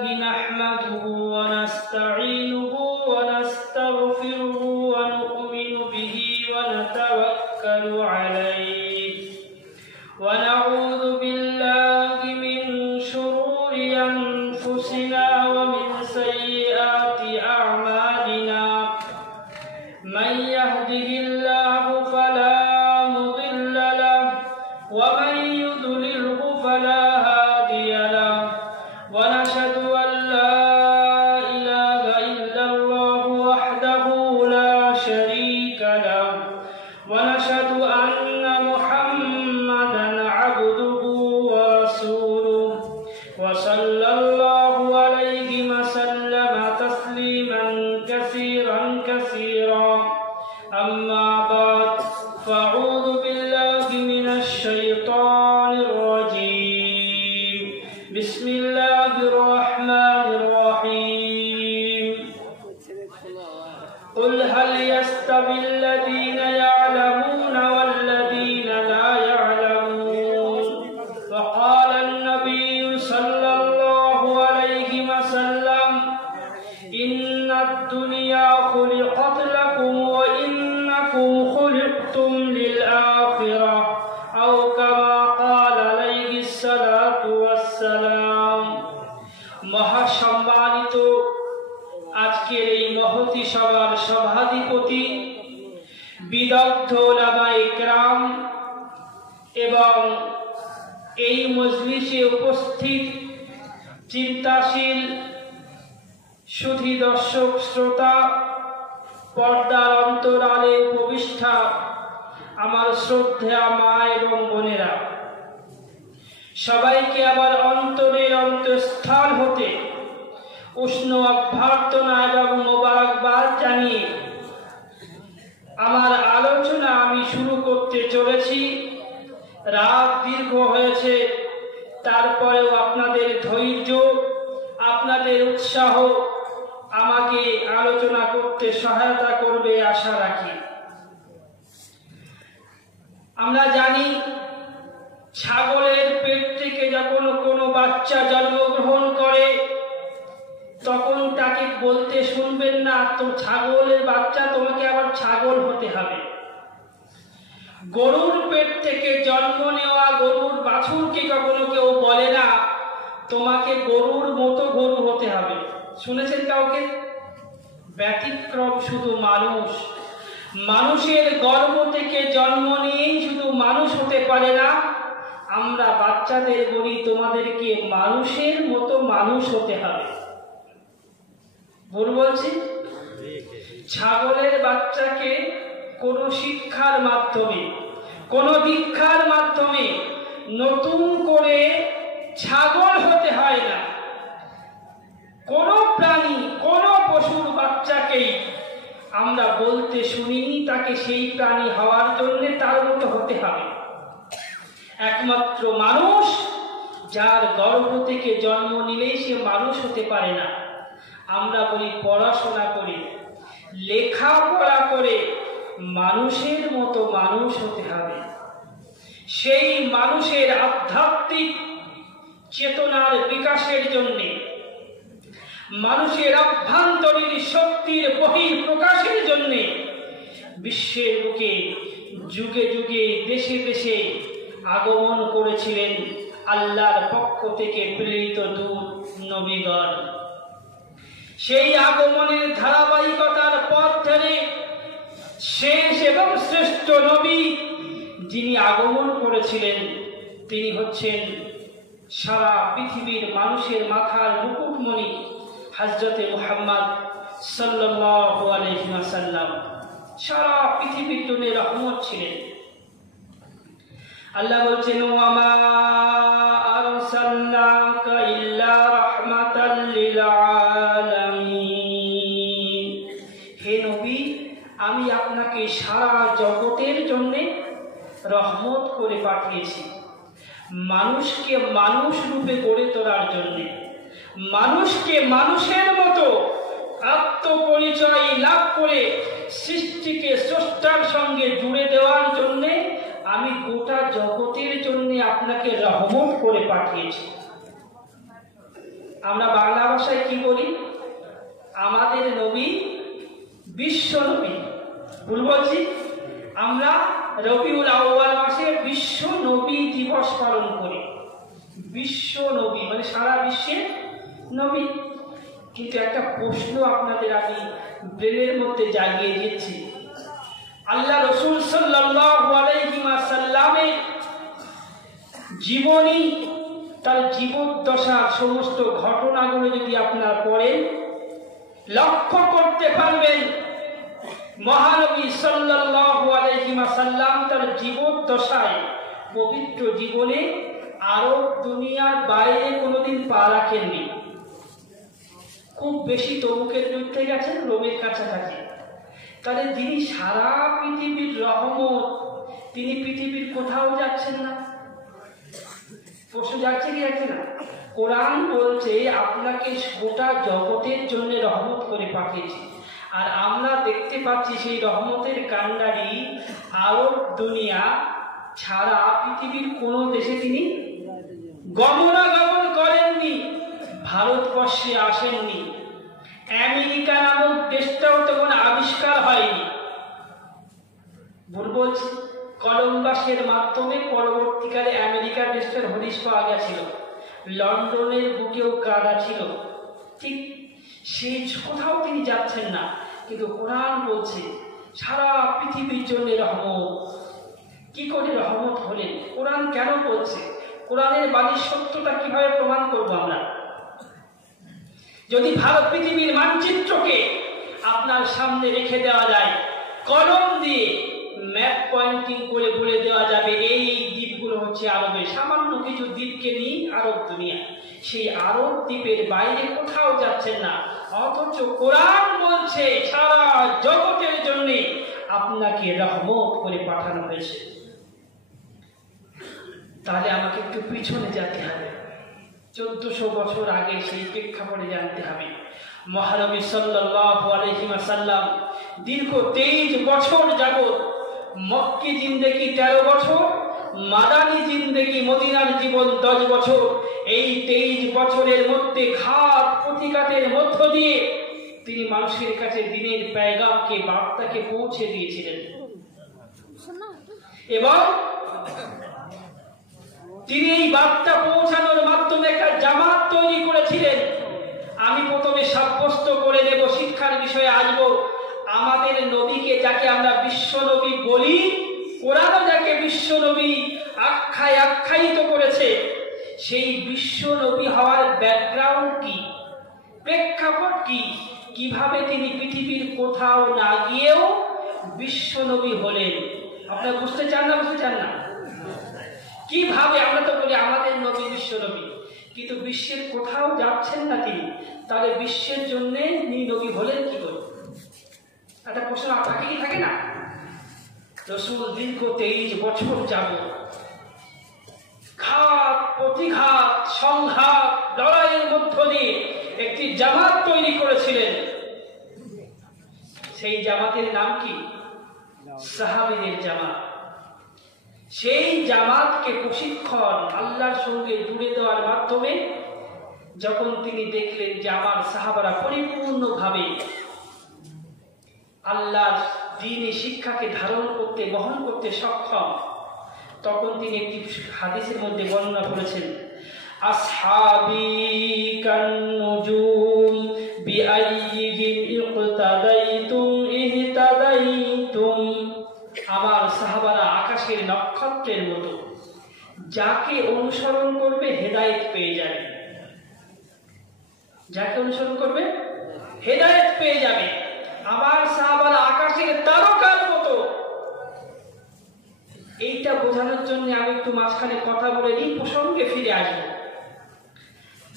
نحمده ونستعينه ونستغفره ونؤمن به ونتوكل عليه ونعوذ بالله من شرور أنفسنا ومن سيئات أعمالنا من يهده الله فلا مضل له ومن يضلله فلا هادي له ونشهد أن لا إله إلا الله وحده لا شريك له ونشهد أن محمدا عبده ورسوله وصلى الله عليه وسلم تسليما كثيرا كثيرا أما بعد فأعوذ بالله من الشيطان الرجيم بسم الله الرحمن الرحيم قل هل يستوي الذين يعلمون والذين لا يعلمون وقال النبي صلى الله عليه وسلم إن الدنيا خلقت لكم وإنكم خلقتم للآخرة أو كما قال عليه الصلاة والسلام মহাসম্মানিত আজকের এই মহতী সভার সভাধিপতি বিদগ্ধ ওলামায়ে কেরাম এবং এই মজলিসে উপস্থিত চিন্তাশীল সুধী দর্শক শ্রোতা পর্দার অন্তরালে উপবিষ্টা আমার শ্রদ্ধেয়া মা এবং বোনেরা, সবাইকে আমার অন্তরের অন্তঃস্থল হতে উষ্ণ অভ্যর্থনা এবং মোবারকবাদ জানিয়ে আমার আলোচনা আমি শুরু করতে চলেছি। রাত দীর্ঘ হয়েছে, তারপরেও আপনাদের ধৈর্য, আপনাদের উৎসাহ আমাকে আলোচনা করতে সহায়তা করবে আশা রাখি। আমরা জানি ছাগলের পেট থেকে যখন কোনো বাচ্চা জন্মগ্রহণ করে তখন তাকে বলতে শুনবেন না তো ছাগলের বাচ্চা, তোমাকে আবার ছাগল হতে হবে। গরুর পেট থেকে জন্ম নেওয়া গরুর বাছুরকে কখনো কেউ বলে না তোমাকে গরুর মতো গরু হতে হবে। শুনেছেন কাউকে? ব্যতিক্রম শুধু মানুষ। মানুষের গর্ভ থেকে জন্ম নিয়েই শুধু মানুষ হতে পারে না, আমরা বাচ্চাদের বলি তোমাদেরকে মানুষের মতো মানুষ হতে হবে। ভুল বলছি? ছাগলের বাচ্চাকে কোনো শিক্ষার মাধ্যমে, কোনো দীক্ষার মাধ্যমে নতুন করে ছাগল হতে হয় না। কোনো প্রাণী, কোনো পশুর বাচ্চাকেই আমরা বলতে শুনিনি তাকে সেই প্রাণী হওয়ার জন্য তার মতো হতে হবে। একমাত্র মানুষ যার গর্ভ থেকে জন্ম নিলেই সে মানুষ হতে পারে না। আমরা বলি পড়াশোনা করে, লেখাপড়া করে মানুষের মতো মানুষ হতে হবে। সেই মানুষের আধ্যাত্মিক চেতনার বিকাশের জন্যে, মানুষের অভ্যন্তরীণ শক্তির বহির প্রকাশের জন্যে বিশ্বের বুকে যুগে যুগে দেশে দেশে আগমন করেছিলেন আল্লাহর পক্ষ থেকে প্রেরিত দূত নবীগণ। সেই আগমনের ধারাবাহিকতার পথ ধরে শেষ এবং শ্রেষ্ঠ নবী যিনি আগমন করেছিলেন তিনি হচ্ছেন সারা পৃথিবীর মানুষের মাথার মুকুটমণি হযরতে মুহাম্মদ সাল্লাল্লাহু আলাইহি ওয়াসাল্লাম। সারা পৃথিবীর জন্য রহমত ছিলেন। আল্লাহ বলছেন ওয়া মা আরসালনাকা ইল্লা রাহমাতাল লিল আলামিন। হে নবী, আমি আপনাকে সারা জগতের জন্য রহমত করে পাঠিয়েছি। মানুষকে মানুষ রূপে গড়ে তোলার জন্য, মানুষকে মানুষের মতো আত্মপরিচয় লাভ করে সৃষ্টিকে স্রষ্টার সঙ্গে জুড়ে দেওয়ার জন্য আমি গোটা জগতের জন্য আপনাকে রহমত করে পাঠিয়েছি। আমরা বাংলা ভাষায় কি বলি? আমাদের নবী বিশ্ব নবী। ভুল বলছি? আমরা রবিউল আউয়াল মাসে বিশ্ব নবী দিবস পালন করি। বিশ্ব নবী মানে সারা বিশ্বে নবী। কিন্তু একটা প্রশ্ন আপনাদের আমি ব্রেনের মধ্যে জাগিয়ে দিচ্ছি। আল্লাহ রাসূল সাল্লাল্লাহু আলাইহি ওয়াসাল্লামের জীবনী, তার জীবদ্দশার সমস্ত ঘটনাগুলো যদি আপনারা পড়েন, লক্ষ্য করতে পারবেন মহানবী সাল্লাল্লাহু আলাইহি ওয়াসাল্লাম তার জীবদ্দশায় পবিত্র জীবনে আরব দুনিয়ার বাইরে কোনোদিন পা রাখেননি। খুব বেশি তবুকের যুদ্ধে গেছেন, রোমের কাছাকাছি। তাহলে যিনি সারা পৃথিবীর রহমত, তিনি পৃথিবীর কোথাও যাচ্ছেন না। প্রশ্ন যাচ্ছে কি যাচ্ছে না? কোরআন বলছে আপনাকে গোটা জগতের জন্য রহমত করে পাঠিয়েছি, আর আমরা দেখতে পাচ্ছি সেই রহমতের কান্ডারি আরব দুনিয়া ছাড়া পৃথিবীর কোন দেশে তিনি গমনাগমন করেননি, ভারতবর্ষে আসেননি, আমেরিকা নামক দেশটাও তখন আবিষ্কার হয়নি। ভুল বলছি? কলম্বাসের মাধ্যমে পরবর্তীকালে আমেরিকার দেশটার হদিশ পাওয়া গেছিল, লন্ডনের বুকেও কাদা ছিল। ঠিক সেই কোথাও তিনি যাচ্ছেন না, কিন্তু কোরআন বলছে সারা পৃথিবীর জন্য রহমত। কি করে রহমত হলেন? কোরআন কেন বলছে? কোরআনের বাণীর সত্যতা কিভাবে প্রমাণ করব আমরা? যদি ভারত পৃথিবীর মানচিত্রকে আপনার সামনে রেখে দেওয়া যায়, কলম দিয়ে ম্যাপ পয়েন্টিং করে বলে দেওয়া যাবে এই দ্বীপগুলো হচ্ছে আরবের, সামান্য কিছু দ্বীপকে নিয়ে আরব দুনিয়া, সেই আরব দ্বীপের বাইরে কোথাও যাচ্ছেন না, অথচ কোরআন বলছে সারা জগতের জন্য আপনাকে রহমত করে পাঠানো হয়েছে। তাহলে আমাকে একটু পিছনে যেতে হবে, 1400 বছর আগে সেই প্রেক্ষাপটে জানতে হবে। মহানবী সাল্লাল্লাহু আলাইহি ওয়াসাল্লাম দীর্ঘ 23 বছর যাবত মক্কি জিন্দেগি 13 বছর, মাদানী জিন্দেগি মদিনার জীবন 10 বছর। এই 23 বছরের মধ্যে ঘাত প্রতিঘাতের মধ্য দিয়ে তিনি মানুষের কাছে দিনের পেগামকে, বার্তাকে পৌঁছে দিয়েছিলেন, এবং তিনি এই বার্তা পৌঁছানোর মাধ্যমে একটা জামাত তৈরি করেছিলেন। আমি প্রথমে সাব্যস্ত করে নেব, শিক্ষার বিষয়ে আসবো। আমাদের নবীকে, যাকে আমরা বিশ্ব নবী বলি, কোরআন যাকে বিশ্ব নবী আখ্যায়িত করেছে, সেই বিশ্ব নবী হওয়ার ব্যাকগ্রাউন্ড কি, প্রেক্ষাপট কি, কিভাবে তিনি পৃথিবীর কোথাও না গিয়েও বিশ্ব নবী হলেন? আপনারা বুঝতে চান না? বুঝতে চান না? কিভাবে? আমরা তো বলি আমাদের নবী বিশ্ব নবী, কিন্তু বিশ্বের কোথাও যাচ্ছেন না তিনি, তাহলে বিশ্বের জন্য নবী হলেন কি করে? একটা প্রশ্ন আপনাকে কি থাকে না? রাসূল দীর্ঘ 23 বছর যাবত ঘাত প্রতিঘাত, সংঘাত, লড়াইয়ের মধ্য দিয়ে একটি জামাত তৈরি করেছিলেন। সেই জামাতের নাম কি? সাহাবীদের জামাত। সেই জামাতকে প্রশিক্ষণ আল্লাহর সঙ্গে জুড়ে দেওয়ার মাধ্যমে যখন তিনি দেখলেন যে আমার সাহাবারা পরিপূর্ণভাবে আল্লাহর দ্বীনি শিক্ষাকে ধারণ করতে, বহন করতে সক্ষম, তখন তিনি একটি হাদিসের মধ্যে বর্ণনা করেছেন, আসহাবি কান্নুজুম বিআইয়িহিম ইকতাদাইতুম ইহতাদাইতুম। আমার সাহাবারা আকাশের নক্ষত্রের মতো, যাকে অনুসরণ করবে হেদায়েত পেয়ে যাবে। যাকে অনুসরণ করবে হেদায়েত পেয়ে যাবে। আমার সাহাবারা আকাশের তারকার মতো। এইটা বোঝানোর জন্য আমি একটু মাঝখানে কথা বলে নিই, প্রসঙ্গে ফিরে আসবো।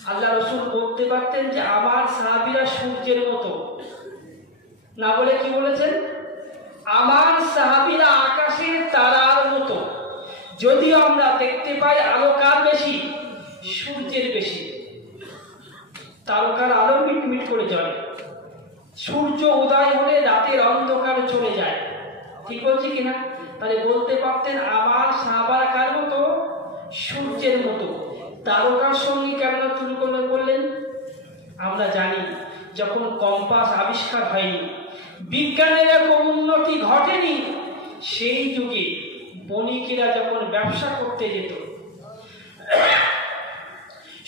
আল্লাহ রাসূল বলতে পারতেন যে আমার সাহাবীরা সূর্যের মতো, না বলে কি বলেছেন? আমার সাহাবীরা আকাশের তারার মতো। যদিও আমরা দেখতে পাই আলো কার বেশি? সূর্যের বেশি। তারকার আলো মিটমিট করে জ্বলে, সূর্য উদয় হলে রাতের অন্ধকার চলে যায়। ঠিক বলছি কিনা? তাহলে বলতে পারতেন আমার সাহাবারা কার মতো? সূর্যের মতো। তারকার সঙ্গে কেন তুলনা করলেন? আমরা জানি যখন কম্পাস আবিষ্কার হয়নি, বিজ্ঞানের এরকম উন্নতি ঘটেনি, সেই যুগে বণিকেরা যখন ব্যবসা করতে যেত,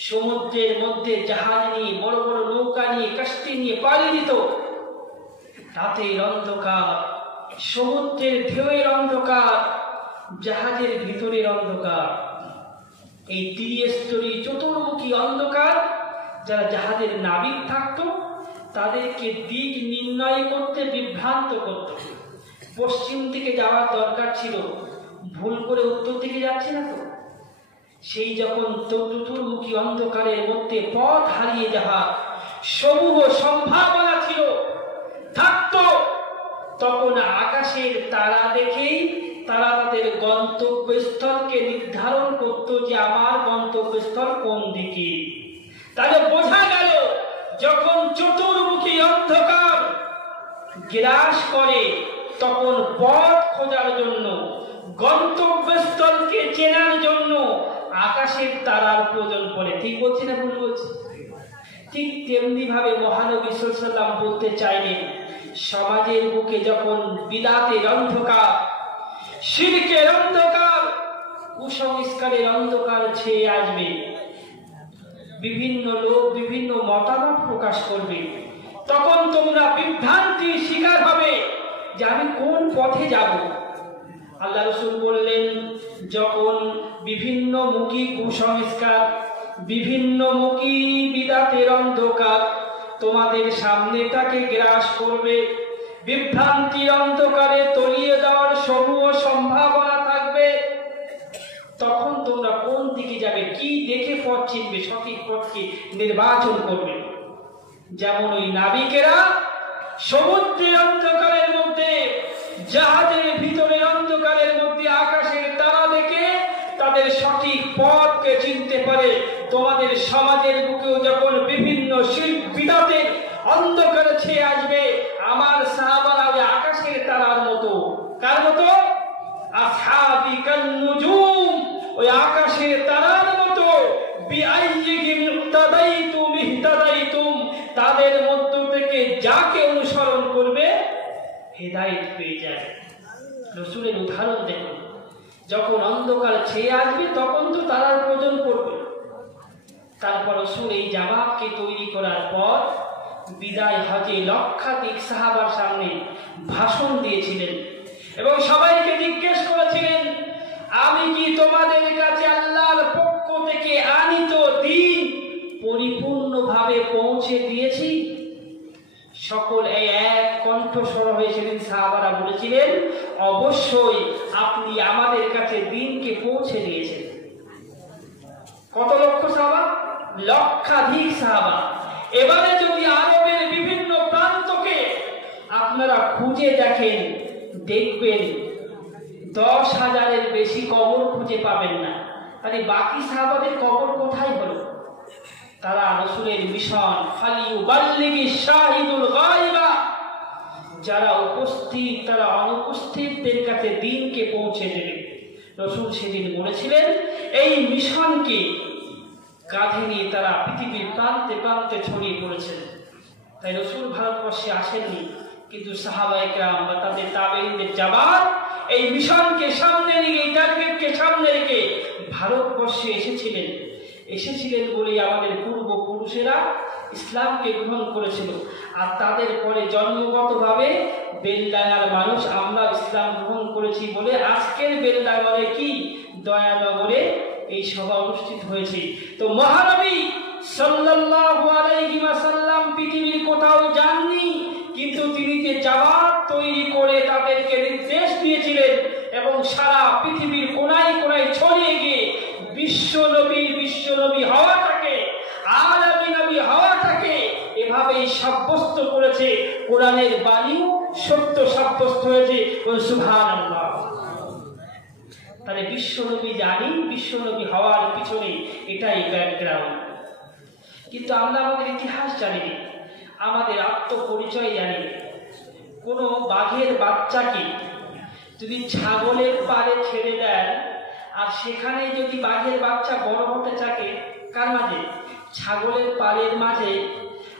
সমুদ্রের মধ্যে জাহাজ নিয়ে, বড় বড় নৌকা নিয়ে, কাস্তি নিয়ে পাড়ি দিত। রাতের অন্ধকার, সমুদ্রের ঢেউয়ের অন্ধকার, জাহাজের ভিতরের অন্ধকার, এই ত্রিস্তরী চতুর্মুখী অন্ধকার। যারা জাহাজের নাবিক থাকতো তাদেরকে দিক নির্ণয় করতে বিভ্রান্ত করত। পশ্চিম দিকে যাওয়ার দরকার ছিল, ভুল করে উত্তর দিকে যাচ্ছে না তো। সেই যখন চতুর্মুখী অন্ধকারের মধ্যে পথ হারিয়ে যাওয়া সমূহ সম্ভাবনা ছিল থাকতো, তখন আকাশের তারা দেখেই তারা তাদের গন্তব্যস্থলকে নির্ধারণ করত যে আমার গন্তব্যস্থল কোন দিকে। তাহলে বোঝা গেল যখন চতুর্মুখী অন্ধকার গ্রাস করে তখন পথ খোঁজার জন্য, গন্তব্যস্থলকে চেনার জন্য আকাশের তারার প্রয়োজন পড়ে। ঠিক বলছি না ভুল বলছি? ঠিক তেমনি ভাবে মহানবী সাল্লাল্লাহু আলাইহি ওয়াসাল্লাম বলতে চাইলেন, সমাজের বুকে যখন বিদআতের অন্ধকার, শিরকের অন্ধকার, কুসংস্কারের অন্ধকার ছেয়ে আসবে, বিভিন্ন লোক বিভিন্ন মতামত প্রকাশ করবে, তখন তোমরা বিভ্রান্তির শিকার হবে যে আমি কোন পথে যাব। আল্লাহ রাসূল বললেন, যখন বিভিন্ন মুখী কুসংস্কার, বিভিন্ন মুখী বিদআতের অন্ধকার তোমাদের সামনেটাকে গ্রাস করবে, বিভ্রান্তির অন্ধকারে তলিয়ে যাওয়ার সমূহ সম্ভাবনা থাকবে, তখন তোমরা কোন দিকে যাবে, কি দেখে পথ চিনবে, সঠিক পথকে নির্বাচন করবে। যেমন ওই নাবিকেরা সমুদ্রের অন্ধকারের মধ্যে, জাহাজের ভিতরের অন্ধকারের মধ্যে আকাশের তারা দেখে তাদের সঠিক পথকে চিনতে পারে, তোমাদের সমাজের বুকেও যখন বিভিন্ন শিরক বিদআতের অন্ধকারে ছেয়ে আসবে, আমার সাহাবারা ওই আকাশের তারার মতো। কার মতো? আসহাবি কান নুজুম, ওই আকাশের তারার মতো। বিআইয়িহিম ইক্তাদাইতুম ইহতাদাইতুম, তাদের মধ্য থেকে যাকে অনুসরণ করবে হেদায়েত পেয়ে যায়। রাসূলের উদাহরণ দেখুন, যখন অন্ধকার ছেয়ে আসবে তখন তো তারার প্রয়োজন পড়বে। তারপর রাসূল এই জামাতকে তৈরি করার পর বিদায় হজে লক্ষাধিক সাহাবার সামনে ভাষণ দিয়েছিলেন এবং সবাইকে জিজ্ঞেস করেছিলেন, আমি কি তোমাদের কাছে আল্লাহর পক্ষ থেকে আনিত দ্বীন পরিপূর্ণভাবে পৌঁছে দিয়েছি? সকল এই এক কণ্ঠস্বর হয়ে সেদিন সাহাবারা বলেছিলেন, অবশ্যই আপনি আমাদের কাছে দ্বীনকে পৌঁছে দিয়েছেন। কত লক্ষ সাহাবা? লক্ষাধিক সাহাবা। এবারে যদি আরবের বিভিন্ন প্রান্তকে আপনারা খুঁজে দেখেন, দেখবেন 10,000-এর বেশি কবর খুঁজে পাবেন না। তাহলে বাকি সাহাবাদের কবর কোথায় হলো? তারা রাসূলের মিশন ফালিউবাল্লিগিশ শাহিদুল গায়বা, যারা উপস্থিত তারা অনুপস্থিতদের কাছে দ্বীনকে পৌঁছে দেবে। রাসূল সেদিন বলেছিলেন, এই মিশনকে কাঁধে নিয়ে তারা পৃথিবীর প্রান্তে প্রান্তে ছড়িয়ে পড়েছেন। তাই রাসূল ভারতবর্ষে আসেননি, কিন্তু সাহাবায়ে কেরাম বা তাদের তাবেঈনদের জামাত এই মিশনকে সামনে নিয়ে, এই টার্গেটকে সামনে রেখে ভারতবর্ষে এসেছিলেন বলেই আমাদের পূর্বপুরুষেরা ইসলামকে গ্রহণ করেছিল। আর তাদের পরে জন্মগতভাবে বেলডাঙ্গার মানুষ আমরা ইসলাম গ্রহণ করেছি বলে আজকের বেলডাঙ্গারে কি দয়ানগরে এই সভা অনুষ্ঠিত হয়েছে। তো মহানবী সাল্লাল্লাহু আলাইহি ওয়াসাল্লাম পৃথিবীর কোথাও যাননি, কিন্তু তিনি যে জামাত তৈরি করে তাদেরকে নির্দেশ দিয়েছিলেন এবং সারা পৃথিবীর কোনায় কোনায় ছড়িয়ে গিয়ে বিশ্বনবী হওয়াটাকে, আলামী নবী হওয়াটাকে এভাবেই সাব্যস্ত করেছে। কোরআনের বাণীও সত্য সাব্যস্ত হয়েছে। সুবহানাল্লাহ। তাহলে বিশ্বনবী জানি, বিশ্বনবী হওয়ার পিছনে এটাই ব্যাকগ্রাউন্ড। কিন্তু আমরা আমাদের ইতিহাস জানি, আমাদের আত্মপরিচয় জানি। কোনো বাঘের বাচ্চাকে যদি ছাগলের পাড়ে ছেড়ে দেন আর সেখানে যদি বাঘের বাচ্চা বড় হতে থাকে কার মাঝে? ছাগলের পাড়ের মাঝে।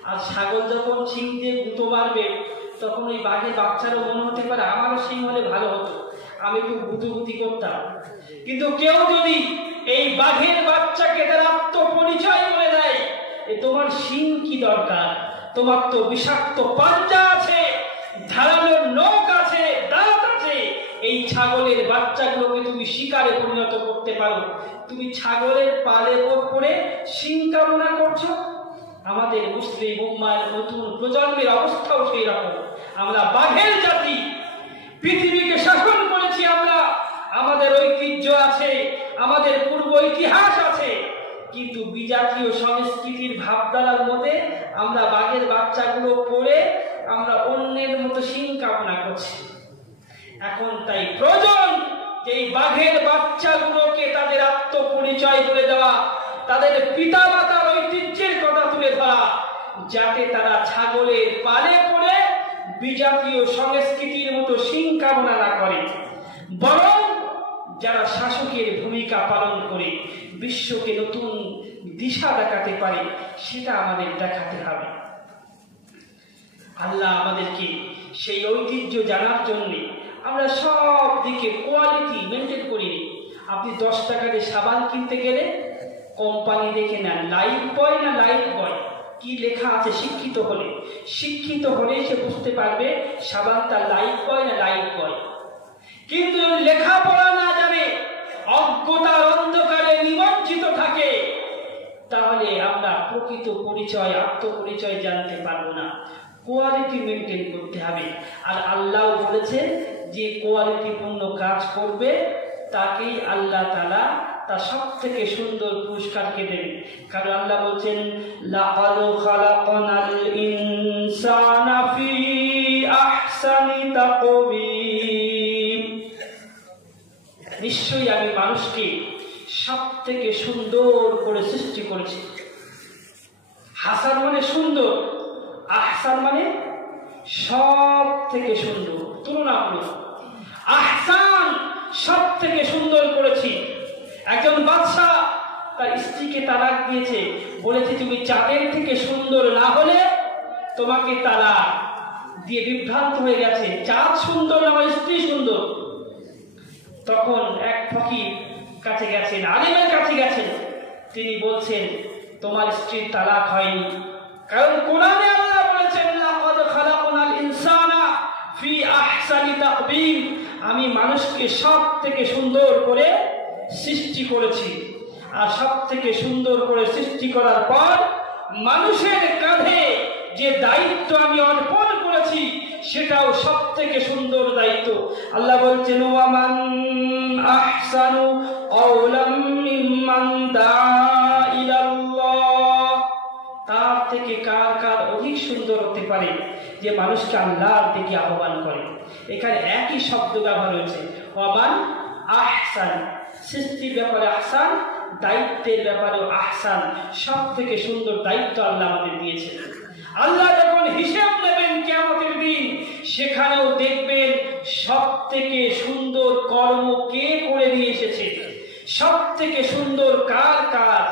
আর ছাগল যখন শিং দিয়ে গুঁতো মারবে তখন ওই বাঘের বাচ্চারও মনে হতে পারে আমারও শিং হলে ভালো হতো, আমি একটু গুতুগুতি করতাম। কিন্তু কেউ যদি এই বাঘের বাচ্চাকে তার আত্মপরিচয় বলে দেয়, তোমার শিং কি দরকার, তোমার তো বিষাক্ত পাঞ্জা আছে, ধারালো নখ আছে, দাঁত আছে, এই ছাগলের বাচ্চাগুলোকে তুমি শিকারে পরিণত করতে পারো, তুমি ছাগলের পালে পড়ে শিং কামনা করছো। আমাদের মুসলিম উম্মার নতুন প্রজন্মের অবস্থাও সেই রকম। আমরা বাঘের জাতি, পৃথিবীকে শাসন করেছি আমরা, আমাদের ঐতিহ্য আছে, আমাদের পূর্ব ইতিহাস আছে, কিন্তু বিজাতীয় সংস্কৃতির ভাবধারার মধ্যে আমরা বাঘের বাচ্চাগুলো পড়ে আমরা অন্যের মতো শিং কামনা করছি। এখন তাই প্রয়োজন যে এই বাঘের বাচ্চাগুলোকে তাদের আত্মপরিচয় বলে দেওয়া, তাদের পিতা মাতার ঐতিহ্যের কথা তুলে ধরা, যাতে তারা ছাগলের পালে পড়ে বিজাতীয় সংস্কৃতির মতো শিং কামনা না করে, বরং যারা শাসকের ভূমিকা পালন করে বিশ্বকে নতুন দিশা দেখাতে পারে সেটা আমাদের দেখাতে হবে। আল্লাহ আমাদেরকে সেই ঐতিহ্য জানার জন্য আমরা সব দিকে কোয়ালিটি মেনটেন করিনি। আপনি 10 টাকা দিয়ে সাবান কিনতে গেলে কোম্পানি দেখে নেন লাইফ বয় না লাইফ বয়, কি লেখা আছে। শিক্ষিত হলে সে বুঝতে পারবে সাবানটা লাইফ বয় না লাইফ বয়। কিন্তু যদি লেখাপড়া না জানে, অজ্ঞতার অন্ধকারে নিমজ্জিত থাকে, তাহলে আমরা প্রকৃত পরিচয়, আত্মপরিচয় জানতে পারবো না। কোয়ালিটি মেনটেন করতে হবে। আর আল্লাহ বলেছে যে কোয়ালিটিপূর্ণ কাজ করবে তাকেই আল্লাহ তাআলা তার সব থেকে সুন্দর পুরস্কারকে দেবেন। কারণ আল্লাহ বলছেন লাকাদ খালাকনাল ইনসানা ফি আহসানি তাকওয়িম, নিশ্চয়ই আমি মানুষকে সব থেকে সুন্দর করে সৃষ্টি করেছি। হাসান মানে সুন্দর, আহসান মানে সব থেকে সুন্দর, তুলনামূলক। আহসান সব থেকে সুন্দর করেছি। একজন বাদশা তার স্ত্রীকে তালাক দিয়েছে, বলেছে তুমি চাঁদের থেকে সুন্দর না হলে তোমাকে তালাক দিয়ে বিভ্রান্ত হয়ে গেছে, চাঁদ সুন্দর আমার স্ত্রী সুন্দর। তখন এক ফকির কাছে গেছেন, আলিমের কাছে গেছেন, তিনি বলছেন তোমার স্ত্রীর তালাক হয়নি, কারণ কোরআনে আল্লাহ বলেছেন লাকাদ খালাকনাল ইনসানা ফি আহসানি তাকওয়িম, আমি মানুষকে সব থেকে সুন্দর করে সৃষ্টি করেছি। আর সব থেকে সুন্দর করে সৃষ্টি করার পর মানুষের কাঁধে যে দায়িত্ব আমি অর্পণ করেছি সেটাও সব থেকে সুন্দর দায়িত্ব। আল্লাহ বলছেন ওয়ামান আহসানু কাওলাম মিম্মান দাআ ইলাল্লাহ, তার থেকে কার অধিক সুন্দর হতে পারে যে মানুষকে আল্লাহর দিকে আহ্বান করে। এখানে একই শব্দ ব্যবহার হয়েছে, ওয়ামান আহসান, সৃষ্টির ব্যাপারে আহসান, দায়িত্বের ব্যাপারেও আহসান। সব থেকে সুন্দর দায়িত্ব আল্লাহ আমাদের দিয়েছেন। আল্লাহ যখন হিসাব নেবেন কিয়ামতের দিন, সেখানেও দেখবেন সব থেকে সুন্দর কর্ম কে করে দিয়ে এসেছে, সব থেকে সুন্দর কার কাজ।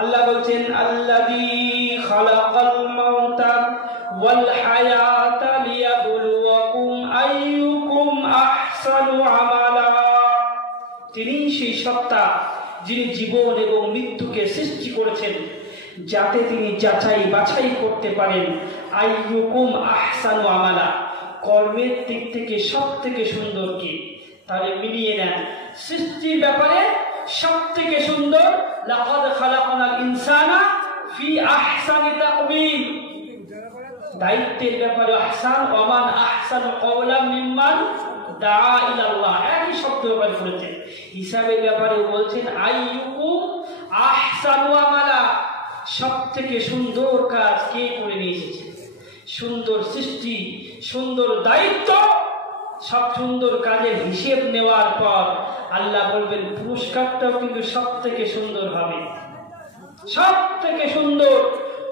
আল্লাহ বলছেন আল্লাযী খালাকাল মাউতা ওয়াল হায়াতা লিয়াবলুয়াকুম আইয়ুকুম আহসানু আমালা, তিনি সেই সত্তা যিনি জীবন এবং মৃত্যুকে সৃষ্টি করেছেন যাতে তিনি যাচাই বাছাই করতে পারেন আইয়ুকুম আহসানু আমালা, কর্মের দিক থেকে সব থেকে সুন্দর কে। তাহলে মিলিয়ে নেন, সৃষ্টির ব্যাপারে সব থেকে সুন্দর লাকাদ খালাকনাল ইনসানা ফি আহসানি তাকওয়িম, দায়িত্বের ব্যাপারে আহসান, ওয়ামান আহসানু কাওলাম মিম্মান দাআ ইলাল্লাহ, একই শব্দ ব্যবহার করেছেন। হিসাবের ব্যাপারে বলছেন আইয়ুকুম আহসানু আমালা, সব থেকে সুন্দর কাজ কে করে নিয়ে এসেছে। সুন্দর সৃষ্টি, সুন্দর দায়িত্ব, সব সুন্দর কাজের হিসেব নেওয়ার পর আল্লাহ বলবেন পুরস্কারটাও কিন্তু সব থেকে সুন্দর হবে। সব থেকে সুন্দর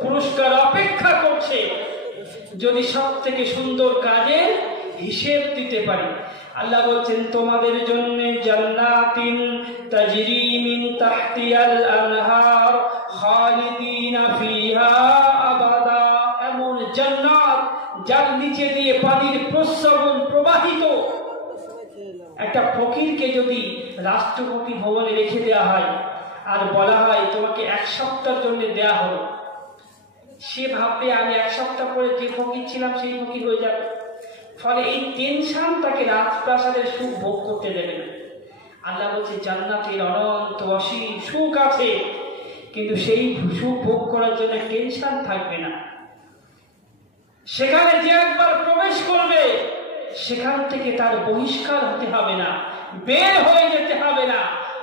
পুরস্কার অপেক্ষা করছে যদি সব থেকে সুন্দর কাজের হিসেব দিতে পারি। আল্লাহ বলছেন তোমাদের জন্য জান্নাতিন তাজরি মিন তাহতিয়াল আনহার খালিদিনা ফিহা আবাদা, এর জান্নাত, যার নিচে দিয়ে পানির প্রস্রবণ প্রবাহিত। একটা ফকিরকে যদি রাষ্ট্রপতি ভবনে রেখে দেওয়া হয় আর বলা হয় তোমাকে 1 সপ্তাহের জন্য দেয়া হলো, সে ভাববে আমি 1 সপ্তাহ পরে যে ফকির ছিলাম সেই ফকির হয়ে যাবে। ফলে এই টেনশন তাকে রাজপ্রাসাদের সুখ ভোগ করতে দেবে না। আল্লাহ বলছে জান্নাতের অনন্ত অসীম সুখ আছে, কিন্তু সেই সুখ ভোগ করার জন্য টেনশন থাকবে না। সেখানে যে একবার প্রবেশ করবে সেখান থেকে তার বহিষ্কার হতে হবে না, বের হয়ে যেতে হবে না।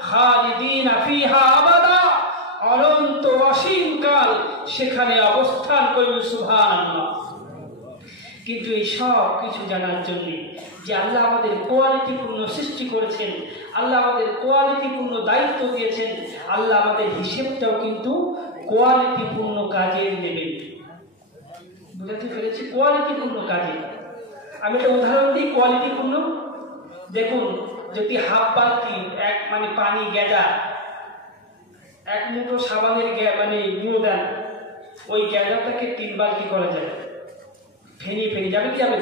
খালিদিনা ফিহা আবাদা, অনন্ত অসীম কাল সেখানে অবস্থান করবে। সুবহানাল্লাহ। কিন্তু এই সব কিছু জানার জন্য যে আল্লাহ আমাদের কোয়ালিটিপূর্ণ সৃষ্টি করেছেন, আল্লাহ আমাদের কোয়ালিটিপূর্ণ দায়িত্ব দিয়েছেন, আল্লাহ আমাদের হিসেবটাও কিন্তু কোয়ালিটিপূর্ণ কাজের নেবেন। বুঝাতে পেরেছি? কোয়ালিটিপূর্ণ কাজে। আমি একটা উদাহরণ দিই কোয়ালিটিপূর্ণ। দেখুন, যদি হাফ বালতি মানে পানি গেজা 1 মুঠো সাবানের মানে গুঁড়ো দেন, ওই গেজাটাকে 3 বালতি করা যায়। ফেনি যাবে কি হবে?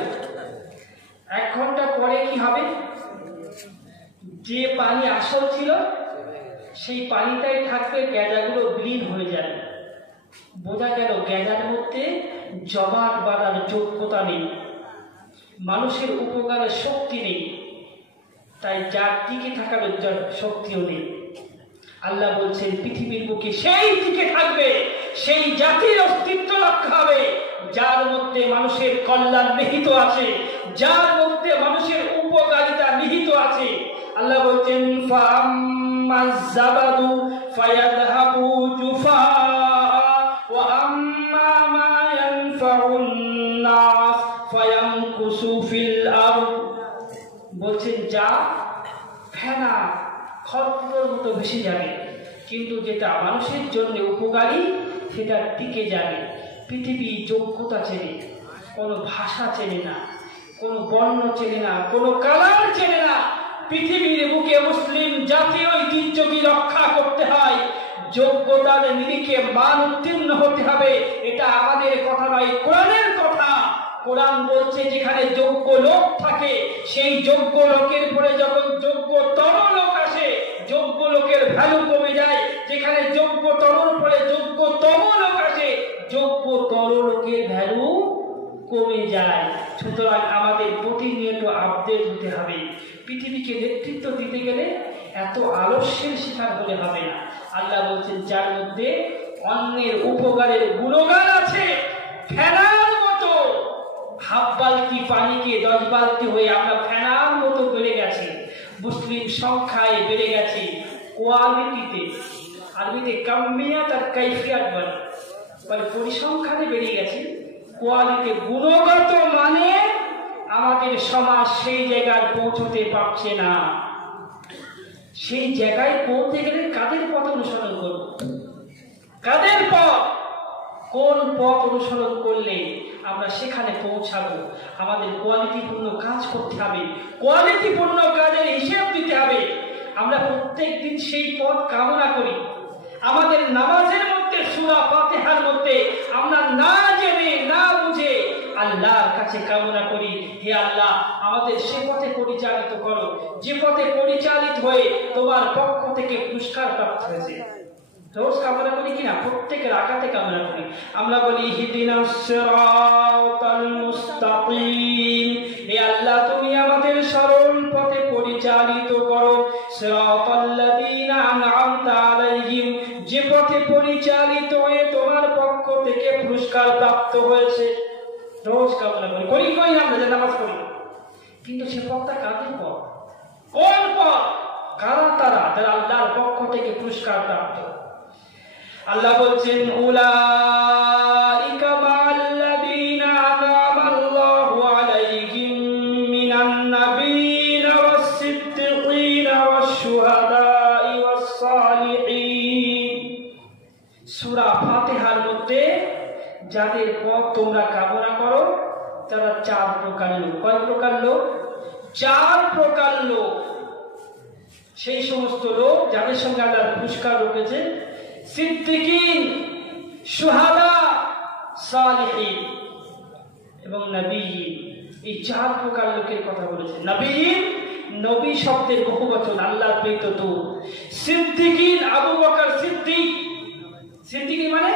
1 ঘন্টা পরে কি হবে? যে পানি আসল ছিল সেই পানিটাই থাকবে, গেজাগুলো বিলীন হয়ে যাবে। বোঝা গেল গেজার মধ্যে জমাট বাঁধার যোগ্যতা নেই, মানুষের উপকারের শক্তি নেই, তাই যার টিকে থাকার শক্তিও নেই। আল্লাহ বলছেন পৃথিবীর বুকে সেই টিকে থাকবে, সেই জাতির অস্তিত্ব রক্ষা হবে যার মধ্যে মানুষের কল্যাণ নিহিত আছে, যার মধ্যে মানুষের উপকারিতা নিহিত আছে। আল্লাহ বলছেন ফাআম্মায-যাবাদু ফায়াযহাবু জুফা ওয়া আম্মা মা ইয়ানফাউন নাস ফায়ামকুসু ফিল আরদ। বলছেন যা ফেনা খড়কুটোর মতো ভেসে যাবে, কিন্তু যেটা মানুষের জন্য উপকারী সেটা টিকে যাবে। পৃথিবী যোগ্যতা চেনে, কোনো ভাষা চেনে না, কোনো বর্ণ চেনে না, কোনো কালার চেনে না। পৃথিবীর বুকে মুসলিম জাতীয় ঐতিহ্যকে রক্ষা করতে হয়, যোগ্যতার নিরিখে মান উত্তীর্ণ হতে হবে। এটা আমাদের কথা নয়, কোরআনের কথা। কোরআন বলছে যেখানে যোগ্য লোক থাকে সেই যোগ্য লোকের পরে যখন যোগ্যতর লোক আসে, যোগ্য লোকের ভ্যালু কমে যায়। যেখানে যোগ্যতর পরে যোগ্যতম লোক আসে, যোগ্যতর লোকের ভ্যালু কমে যায়। সুতরাং আমাদের প্রতিনিয়ত আপডেট হতে হবে। পৃথিবীকে নেতৃত্ব দিতে গেলে এত আলস্যের শিকার হলে হবে না। আল্লাহ বলছেন যার মধ্যে অন্যের উপকারের গুণগান আছে, ফেনার মতো হাফ বালতি পানিকে 10 বালতি হয়ে আমরা ফেনার মতো বেড়ে গেছি। মুসলিম সংখ্যায় বেড়ে গেছে, কোয়ালিটিতে, আরবিতে কামিয়াত আর কাইফিয়াত বলে পরিসংখ্যানে বেড়ে গেছে, কোয়ালিটি গুণগত মানে আমাদের সমাজ সেই জায়গায় পৌঁছতে পারছে না। সেই জায়গায় পৌঁছতে গেলে কাদের পথ অনুসরণ করব? কাদের পথ? কোন পথ অনুসরণ করলে আমরা সেখানে পৌঁছাবো? আমাদের কোয়ালিটিপূর্ণ কাজ করতে হবে, কোয়ালিটিপূর্ণ কাজের হিসেব দিতে হবে। আমরা প্রত্যেক দিন সেই পথ কামনা করি। আমাদের নামাজের মধ্যে, সূরা ফাতিহার মধ্যে আমরা না জেনে না বুঝে আল্লাহর কাছে কামনা করি, হে আল্লাহ আমাদের সে পথে পরিচালিত করো যে পথে পরিচালিত হয়ে তোমার পক্ষ থেকে পুরস্কার প্রাপ্ত হয়েছে। রোজ কামনা করি কিনা? প্রত্যেকের আঘাতে কামনা করি। আমরা বলি ইহদিনাস সিরাতাল মুস্তাকিম, হে আল্লাহ তুমি আমাদের সরল পথে পরিচালিত করো। সিরাতাল্লাযীনা আন'আমতা আলাইহিম, যে পথে পরিচালিত হয়ে তোমার পক্ষ থেকে পুরস্কার প্রাপ্ত হয়েছে। রোজ কামনা করি আমরা যে নামাজ পড়ি, কিন্তু সে পথটা কাদের পথ? কোন পথ? কারা তারা যারা আল্লাহর পক্ষ থেকে পুরস্কার প্রাপ্ত? আল্লাহ বলছেন উলাইকা মা'আল্লাযীনা আন'আমাল্লাহু আলাইহিম মিনান নাবিয়্যিনা ওয়াস-সিদ্দীকিনা ওয়াশ-শুহাদা'i ওয়াস-সালিহিন। সূরা ফাতিহার মধ্যে যাদের পথ তোমরা কামনা করো তারা 4 প্রকার লোক। কয় প্রকার লোক? 4 প্রকার লোক। সেই সমস্ত লোক যাদের সঙ্গে আল্লাহর পুরস্কার রয়েছে, সিদ্দিকিন, শুহাদা, সালিহিন। এবং নবীয়িন, এই 4 প্রকার লোকের কথা বলেছেন। নবীয়িন, নবী শব্দের বহুবচন, আল্লাহর প্রেরিত দূত। সিদ্দিকিন, আবু বকর সিদ্দিক। সিদ্দিকিন মানে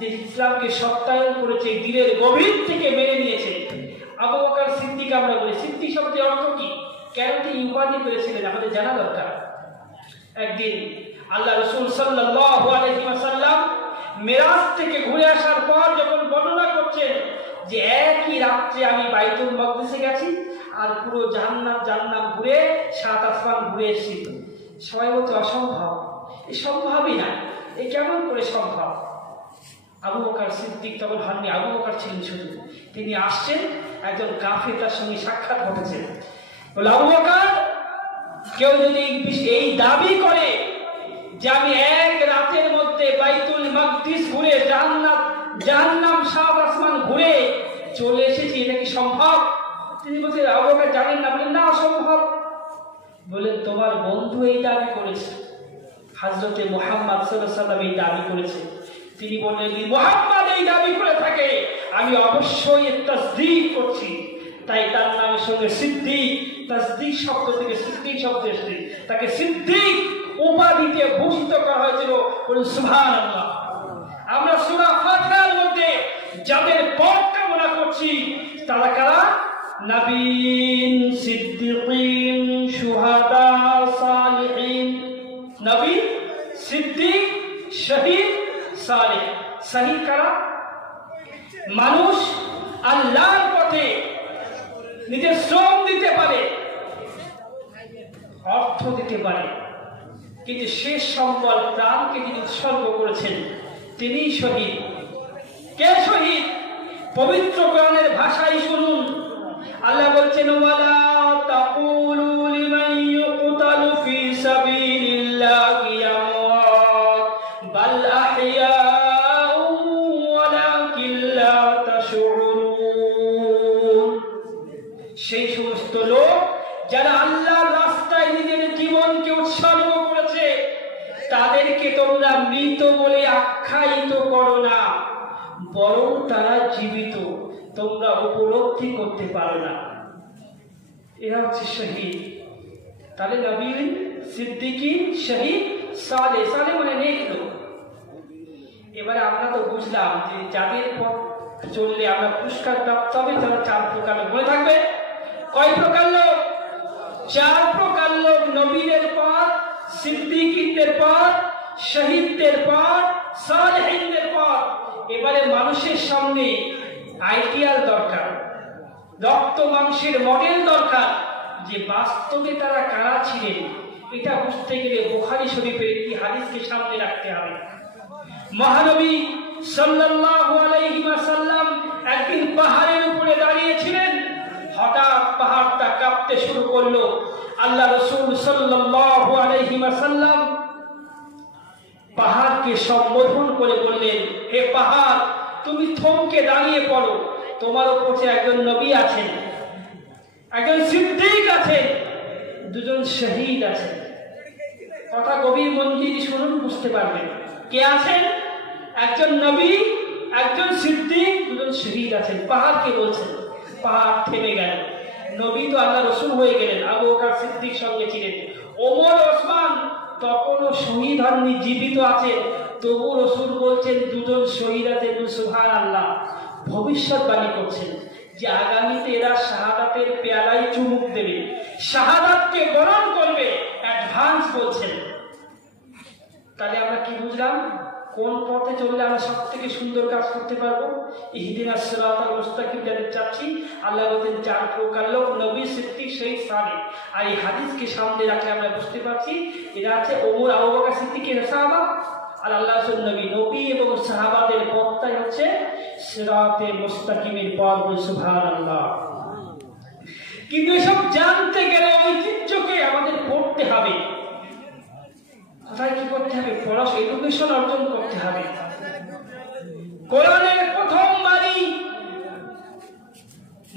যে ইসলামকে সত্যায়ন করেছে, দিলের গভীর থেকে মেনে নিয়েছে। আবু বকর সিদ্দিক আমরা বলি। সিদ্দিক শব্দের অর্থ কি, কেন তিনি উপাধি পেয়েছিলেন, আমাদের জানা দরকার। একদিন আল্লাহ রাসূল সাল্লাল্লাহু আলাইহি ওয়াসাল্লাম মিরাজ থেকে ঘুরে আসার পর যখন বর্ণনা করছেন যে একই রাত্রে আমি বাইতুল মাকদিসে গেছি আর পুরো জান্নাত ঘুরে 7 আসমান ঘুরে এসেছি। সবাই বলতে অসম্ভব, এ সম্ভবই না, এ কেমন করে সম্ভব? আবু বকর সিদ্দিক তখন হননি, আবু বকর ছিলেন শুধু। তিনি আসছেন, একজন কাফির তার সঙ্গে সাক্ষাৎ ঘটেছে। বলে, আবু বকর, কেউ যদি এই দাবি করে যে আমি এক রাতের মধ্যে বাইতুল মাকদিস ঘুরে জাহান্নাম 7 আসমান ঘুরে চলে এসেছি, এটা কি সম্ভব? তিনি বলছেন, আবু বকর জানেন না? বলেন, না, অসম্ভব। বলেন, তোমার বন্ধু এই দাবি করেছে, হযরতে মুহাম্মদ সাল্লাল্লাহু আলাইহি ওয়াসাল্লাম এই দাবি করেছে। তিনি বললেন, মুহাম্মদ এই দাবি করে থাকে, আমি অবশ্যই তাসদীক করছি। তাই তার নামের সঙ্গে সিদ্দিক, তাসদীক শব্দ থেকে সিদ্দিক শব্দ এসেছে। তাকে সিদ্দিক উপাধিতে ভূষিত করা হয়েছিল। বলুন সুবহানাল্লাহ। আমরা সূরা ফাতিহার মধ্যে যাদের পদ কামনা করছি তারা কারা? নবীন, সিদ্দিকিন, শুহাদা, সালিহিন। নবী, সিদ্দিক, শহীদ, সালেহ। শহীদ কারা? মানুষ আল্লাহর পথে নিজের শ্রম দিতে পারে, অর্থ দিতে পারে, কিন্তু শেষ সম্বল প্রাণকে যিনি উৎসর্গ করেছেন তিনিই শহীদ। কে শহীদ? পবিত্র কোরআনের ভাষায় শুনুন, আল্লাহ বলছেন, ওয়ালা তাকুলু লিমান ইউকতালু ফি সাবিলিল্লাহি আমওয়াত বাল আহইয়াউ ওয়ালাকিন লা তাশউরুন। সেই সমস্ত লোক যারা আল্লাহর রাস্তায় নিজের জীবনকে উৎসর্গ করেছে তাদেরকে তোমরা মৃত বলে আখ্যায়িত করো না, বরং তারা জীবিত, তোমরা উপলব্ধি করতে পারো না। এরা হচ্ছে শহীদ। তাহলে নবীন, সিদ্দিকিন, শহীদ, সালেহ। সালেহ মানে নেক লোক। এবারে আমরা তো বুঝলাম যে যাদের পথ চললে আমরা পুরস্কার প্রাপ্ত হবে তারা 4 প্রকার লোক। মনে থাকবে কয় প্রকার লোক? 4 প্রকার লোক। নবীদের পর, সিদ্দিকিনদের পর, শহীদদের পর, সালেহিনদের পর। এবারে মানুষের সামনে আইডিয়াল দরকার, রক্ত মাংসের মডেল দরকার, যে বাস্তবে তারা কারা ছিলেন। এটা বুঝতে গেলে বুখারী শরীফের একটি হাদিসকে সামনে রাখতে হবে। মহানবী সাল্লাল্লাহু আলাইহি ওয়াসাল্লাম একদিন পাহাড়ের উপরে দাঁড়িয়েছিলেন। হঠাৎ পাহাড়টা কাঁপতে শুরু করলো। আল্লাহ রাসূল সাল্লাল্লাহু আলাইহি ওয়াসাল্লাম পাহাড়কে সম্বোধন করে বললেন, হে পাহাড়, তুমি থমকে দাঁড়িয়ে পড়ো। তোমার উপরে একজন নবী আছেন, একজন সিদ্দিক আছেন, 2জন শহীদ আছেন। কথা গভীর মন দিয়ে শুনুন, বুঝতে পারবেন কে আছেন। একজন নবী, একজন সিদ্দিক, 2জন শহীদ আছেন। পাহাড়কে বলছেন। পাহাড় থেমে গেল। নবী তো আল্লাহ রাসূল হয়ে গেলেন, আবু বকর সিদ্দিক সঙ্গে ছিলেন। ওমর, ওসমান তখনও শহীদ হননি, জীবিত আছেন। তবু রাসূল বলছেন 2জন শহীদ আছে। সুবহানাল্লাহ। ভবিষ্যৎবাণী করছেন যে আগামীতে এরা শাহাদাতের পেয়ালায় চুমুক দেবে, শাহাদাতকে বরণ করবে, অ্যাডভান্স বলছেন। তাহলে আমরা কি বুঝলাম? কোন পথে চললে আমরা সব থেকে সুন্দর কাজ করতে পারবো? ইহদিনাস সিরাতাল মুস্তাকিম যাদের চাচ্ছি, আল্লাহ বলেন 4 প্রকার লোক, নবী, সিদ্দিক, শহীদ, সালেহ। আর এই হাদিসকে সামনে রাখলে আমরা বুঝতে পারছি এরা আছে ওমর, আবু বকর সিদ্দিকের সাহাবা, আর আল্লাহ রাসূল নবী। নবী এবং সাহাবাদের পথটাই হচ্ছে সিরাতে মুস্তাকিমের পথ। সুবহানাল্লাহ। কিন্তু এসব জানতে গেলে ঐতিহ্যকে আমাদের পড়তে হবে। কোথায় কি করতে হবে? পড়াশোনা, এডুকেশন অর্জন করতে হবে। কোরআনের প্রথম বাণী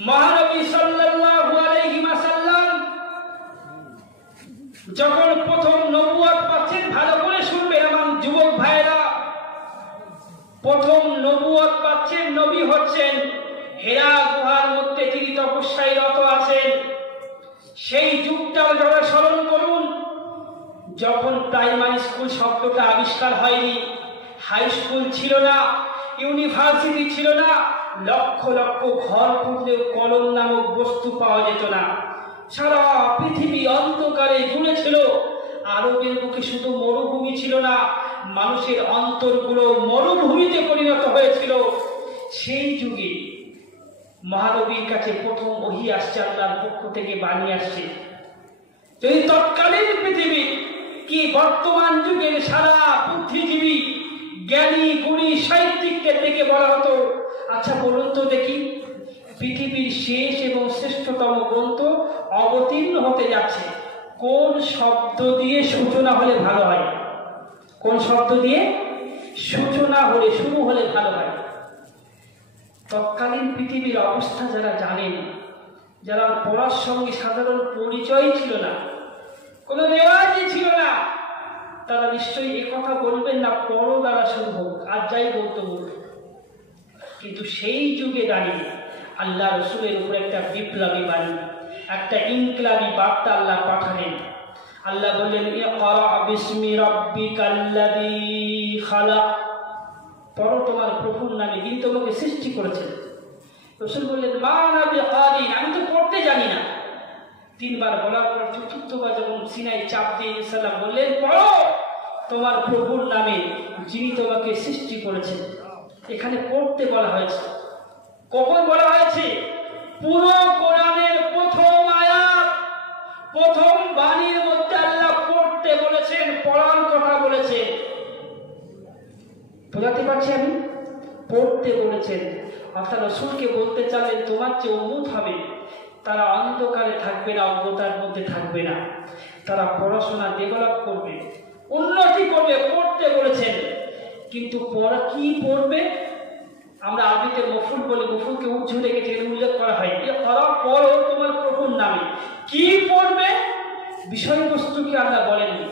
মহানবী সাল্লাল্লাহু আলাইহি ওয়াসাল্লাম যখন প্রথম নবুয়ত পাচ্ছেন, ভালো করে শুনবেন আমার যুবক ভাইরা, প্রথম নবুয়ত পাচ্ছেন, নবী হচ্ছেন হেরা গুহার মধ্যে তিনি তপস্যায় রত আছেন। সেই যুগটাও যারা স্মরণ করুন, যখন প্রাইমারি স্কুল শব্দটা আবিষ্কার হয়নি, হাই স্কুল ছিল না, ইউনিভার্সিটি ছিল না, লক্ষ লক্ষ ঘর খুঁজলেও কলম নামক বস্তু পাওয়া যেত না। সারা পৃথিবী অন্ধকারে জুড়ে ছিল। আরবের বুকে শুধু মরুভূমি ছিল না, মানুষের অন্তরগুলো মরুভূমিতে পরিণত হয়েছিল। সেই যুগে মহানবীর কাছে প্রথম ওহী আসছে, আল্লাহর পক্ষ থেকে বাণী আসছে। যদি তৎকালীন পৃথিবী কি বর্তমান যুগের সারা বুদ্ধিজীবী জ্ঞানী গুণী সাহিত্যিককে থেকে বলা হতো, আচ্ছা বলুন তো দেখি, পৃথিবীর শেষ এবং শ্রেষ্ঠতম গ্রন্থ অবতীর্ণ হতে যাচ্ছে, কোন শব্দ দিয়ে সূচনা হলে ভালো হয়? কোন শব্দ দিয়ে সূচনা হলে, শুরু হলে ভালো হয়? তৎকালীন পৃথিবীর অবস্থা যারা জানেন, যারা পড়ার সঙ্গে সাধারণ পরিচয় ছিল না, কোনো রেওয়াজই ছিল না, তারা নিশ্চয়ই এ কথা বলবেন না পড়ো দ্বারা শুরু হোক, আর যাই বলতে বলবে। কিন্তু সেই যুগে দাঁড়িয়ে আল্লাহ রসুলের উপর একটা বিপ্লবী বাণী, একটা ইনকিলাবী বার্তা আল্লাহ পাঠালেন। আল্লাহ বললেন, ইকরা বিসমি রাব্বিকাল্লাযী খালাক, পড়ো তোমার প্রভুর নামে, যিনি তোমাকে সৃষ্টি করেছেন। রসুল বললেন, মা আনা বিকারিন, আমি তো পড়তে জানি না। তিনবার বলার পর চতুর্থবার যখন সিনাই চাপ দিয়ে সাল্লাম বললেন, পড়ো তোমার প্রভুর নামে, যিনি তোমাকে সৃষ্টি করেছেন। এখানে পড়তে বলা হয়েছে। কখন বলা হয়েছে? পুরো কোরআনের প্রথম আয়াত, প্রথম বাণীর মধ্যে আল্লাহ পড়তে বলেছেন, পড়ার কথা বলেছেন। বোঝাতে পারছি আমি? পড়তে বলেছেন। অর্থাৎ রসুলকে বলতে চাইলেন, তোমার যে উম্মত হবে তারা অন্ধকারে থাকবে না, অজ্ঞতার মধ্যে থাকবে না, তারা পড়াশোনা ডেভেলপ করবে, উন্নতি করবে, পড়তে বলেছেন। কিন্তু পড়া কি পড়বে? আমরা আরবিতে মফুল বলি, মফুলকে উজ্জ্ব রেখে উল্লেখ করা হয়, পড়ো তোমার প্রভুর নামে। কি পড়বে? বিষয়বস্তুকে আল্লাহ বলেননি।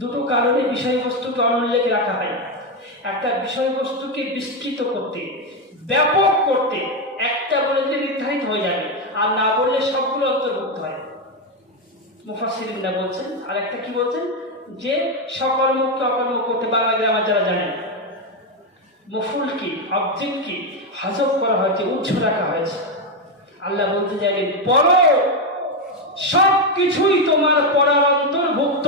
দুটো কারণে বিষয়বস্তুকে অনুল্লেখ রাখা হয়। একটা বিষয়বস্তুকে বিস্তৃত করতে, ব্যাপক করতে, একটা বলে যে নির্ধারিত হয়ে যাবে, আর না বললে সবগুলো অন্তর্ভুক্ত হয়। মুফাসসিরিনরা বলছেন। আর একটা কি বলছেন? যে সকর্মকে অকর্ম করতে, বাংলা গ্রামার যারা জানেন, মফুল কি, অবজেক্ট কি হাজব করা হয়েছে, উচ্চ রাখা হয়েছে। আল্লাহ বলতে চাইলেন, পড়ো, সব কিছুই তোমার পড়ার অন্তর্ভুক্ত।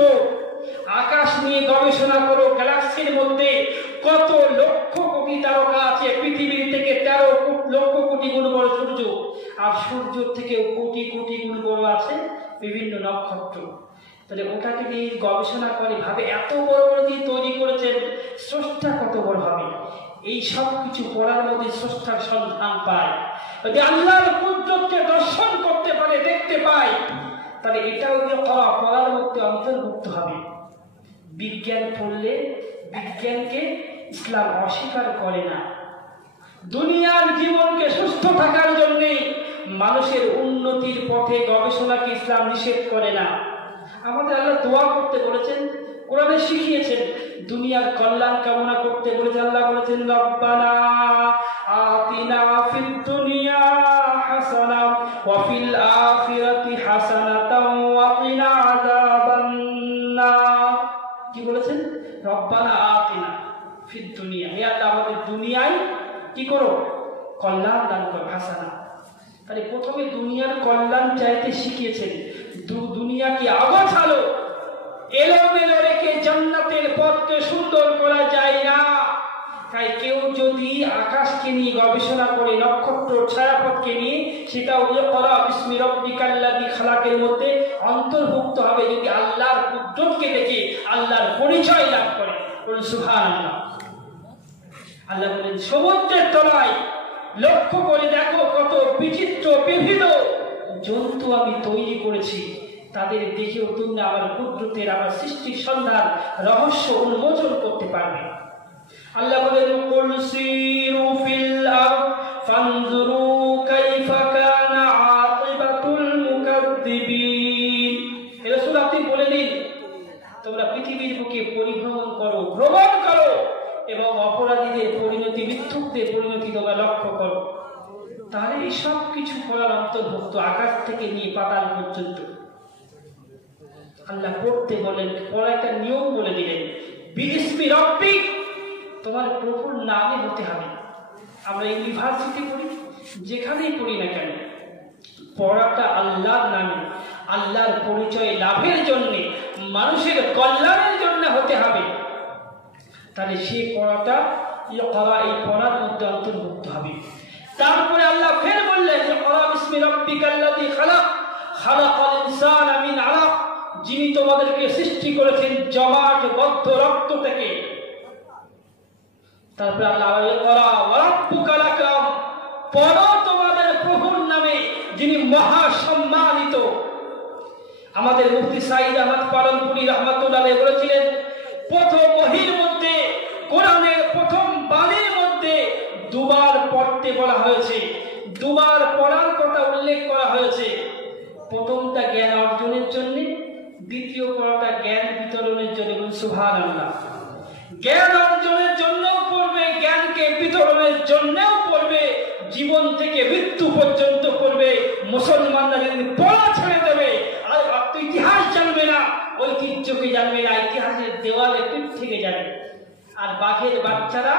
আকাশ নিয়ে গবেষণা করো, গ্যালাক্সির মধ্যে কত লক্ষ কোটি তারকা আছে, পৃথিবীর থেকে 13 লক্ষ কোটি গুণ বড় সূর্য, আর সূর্য থেকেও কোটি কোটি গুণ বড় আছে বিভিন্ন নক্ষত্র। তাহলে ওটাকে নিয়ে গবেষণা করে ভাবে, এত বড় বড় দিয়ে তৈরি করেছেন, স্রষ্টা কত বড় হবে। এই সব কিছু পড়ার মধ্যে স্রষ্টার সন্ধান পায়। যদি আল্লাহর কুদরতকে দর্শন করতে পারে, দেখতে পায়, তাহলে এটাও পড়ার মধ্যে অন্তর্ভুক্ত হবে। বিজ্ঞান পড়লে, বিজ্ঞানকে ইসলাম অস্বীকার করে না। দুনিয়ার জীবনকে সুস্থ থাকার জন্য মানুষের উন্নতির পথে গবেষণাকে ইসলাম নিষেধ করে না। আমাদের আল্লাহ দোয়া করতে বলেছেন, কোরআনে শিখিয়েছেন। দুনিয়ার কল্যাণ কামনা করতে বলেছেন। আল্লাহ বলেছেন, রব্বানা আতিনা ফিদ দুনিয়া হাসানা ওয়া ফিল আখিরাতি হাসানাতাও ওয়া কিনা আযাবান নার। কি বলেছেন? রব্বানা আতিনা ফিদ দুনিয়া, হে আল্লাহ আমাদের দুনিয়ায় কি করো? কল্যাণ দান করো, হাসানা। তাহলে প্রথমে দুনিয়ার কল্যাণ চাইতে শিখিয়েছেন। দুনিয়াকে আগাছালো এলোমেলো রেখে জান্নাতের পথকে সুন্দর করা যায় না। তাই কেউ যদি আকাশকে নিয়ে গবেষণা করে, নক্ষত্র ছায়াপথকে নিয়ে, সেটাও ইকরা বিসমি রাব্বিকাল্লাযী খালাকের মধ্যে অন্তর্ভুক্ত হবে, যদি আল্লাহর কুদরতকে দেখে আল্লাহর পরিচয় লাভ করে। বলুন সুবহানাল্লাহ। আল্লাহ বলেন, সমুদ্রের তলায় লক্ষ্য করে দেখো, কত বিচিত্র বিবিধ জন্তু আমি তৈরি করেছি, তাদের দেখেও তুমি আমার কুদরতের, আমার সৃষ্টির সন্ধান, রহস্য উন্মোচন করতে পারবে। আল্লাহ বলেন, কুল সিরু ফিল আরদ ফানজুরু কাইফা কানা আকিবাতুল মুকাদ্দিবিন। হে রাসূল, আপনি বলে দিন, তোমরা পৃথিবীর বুকে পরিভ্রমণ করো, ভ্রমণ করো, এবং অপরাধীদের পরিণতি, মিথ্যুকদের পরিণতি তোমরা লক্ষ্য করো। তাহলে এই সব কিছু করার অন্তর্ভুক্ত, আকাশ থেকে নিয়ে পাতাল পর্যন্ত আল্লাহ পড়তে বলেন, পড়া একটা নিয়ম বলে দিলেন, বিসমি রব্বিক, তোমার প্রভুর নামে হতে হবে। আমরা ইউনিভার্সিটি পড়ি, যেখানেই পড়ি না কেন, পড়াটা আল্লাহর নামে, আল্লাহর পরিচয় লাভের জন্য, মানুষের কল্যাণের জন্য হতে হবে। তাহলে সেই পড়াটা এই পড়ার মধ্যে অন্তর্ভুক্ত হবে। তারপরে আল্লাহ ফের বললেন, বিসমি রাব্বিকাল্লাযী খালাক, খালাকাল ইনসানা মিন আলাক, যিনি তোমাদেরকে সৃষ্টি করেছেন জমাট বদ্ধ রক্ত থেকে। তারপরে আল্লাহ রাব্বুকাল আকরাম, পড়ো তোমাদের প্রভুর নামে যিনি মহা সম্মানিত। আমাদের মুফতি সাঈদ আহমদ পালনপুরি রাহমাতুল্লাহ আলাইহি বলেছিলেন, প্রথম ওহীর মধ্যে, কোরআনের প্রথম বাণীর মধ্যে দুবার পড়তে বলা হয়েছে, দুবার পড়ার কথা উল্লেখ করা হয়েছে। প্রথমটা জ্ঞান অর্জনের জন্য, দ্বিতীয় পড়াটা জ্ঞান বিতরণের জন্য। সুবহানাল্লাহ। জ্ঞান অর্জনের জন্য পড়বে, জ্ঞানকে বিতরণের জন্যও পড়বে, জীবন থেকে মৃত্যু পর্যন্ত পড়বে। মুসলমানরা যদি পড়া ছেড়ে দেবে, আর ইতিহাস জানবে না, ঐতিহ্যকে জানবে না, ইতিহাসের দেওয়ালে পিঠ থেকে যাবে। আর বাঘের বাচ্চারা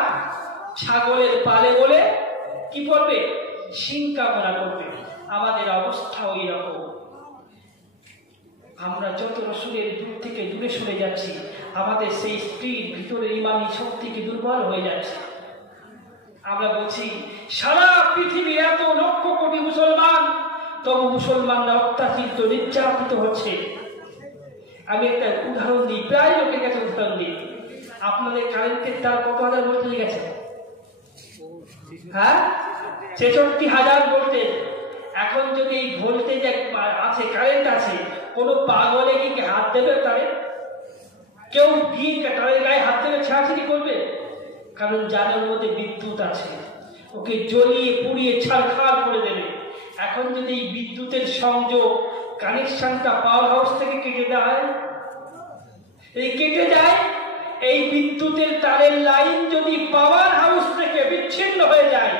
ছাগলের পালে বলে কি করবে? শিং কামনা করবে। আমাদের অবস্থা ওই রকম। আমরা যত রসুলের দূর থেকে দূরে সরে যাচ্ছি, আমাদের সেই স্ত্রীর ভিতরের ইমানি শক্তিকে দুর্বল হয়ে যাচ্ছে। আমরা বলছি সারা পৃথিবীর এত লক্ষ কোটি মুসলমান, তবু মুসলমানরা অত্যাচারিত, নির্যাতিত হচ্ছে। আমি একটা উদাহরণ দিই, প্রায় লোকের কাছে উদাহরণ দিই। আপনাদের কারেন্টের তার কত হাজার ভোল্ট হয়ে গেছে? হ্যাঁ, ৬৬,০০০ ভোল্টেজ। এখন যদি এই ভোল্টেজ আছে, কারেন্ট আছে, কোনো পাগলে কি হাত দেবে তারে? কেউ গিয়ে তাদের গায়ে হাত দেবে, ছেঁড়াছিড়ি করবে? কারণ জানার মধ্যে বিদ্যুৎ আছে, ওকে জ্বলিয়ে পুড়িয়ে ছাড়খাড় করে দেবে। এখন যদি এই বিদ্যুতের সংযোগ, কানেকশনটা পাওয়ার হাউস থেকে কেটে দেওয়া হয়, এই কেটে যায়, এই বিদ্যুতের তারের লাইন যদি পাওয়ার হাউস থেকে বিচ্ছিন্ন হয়ে যায়,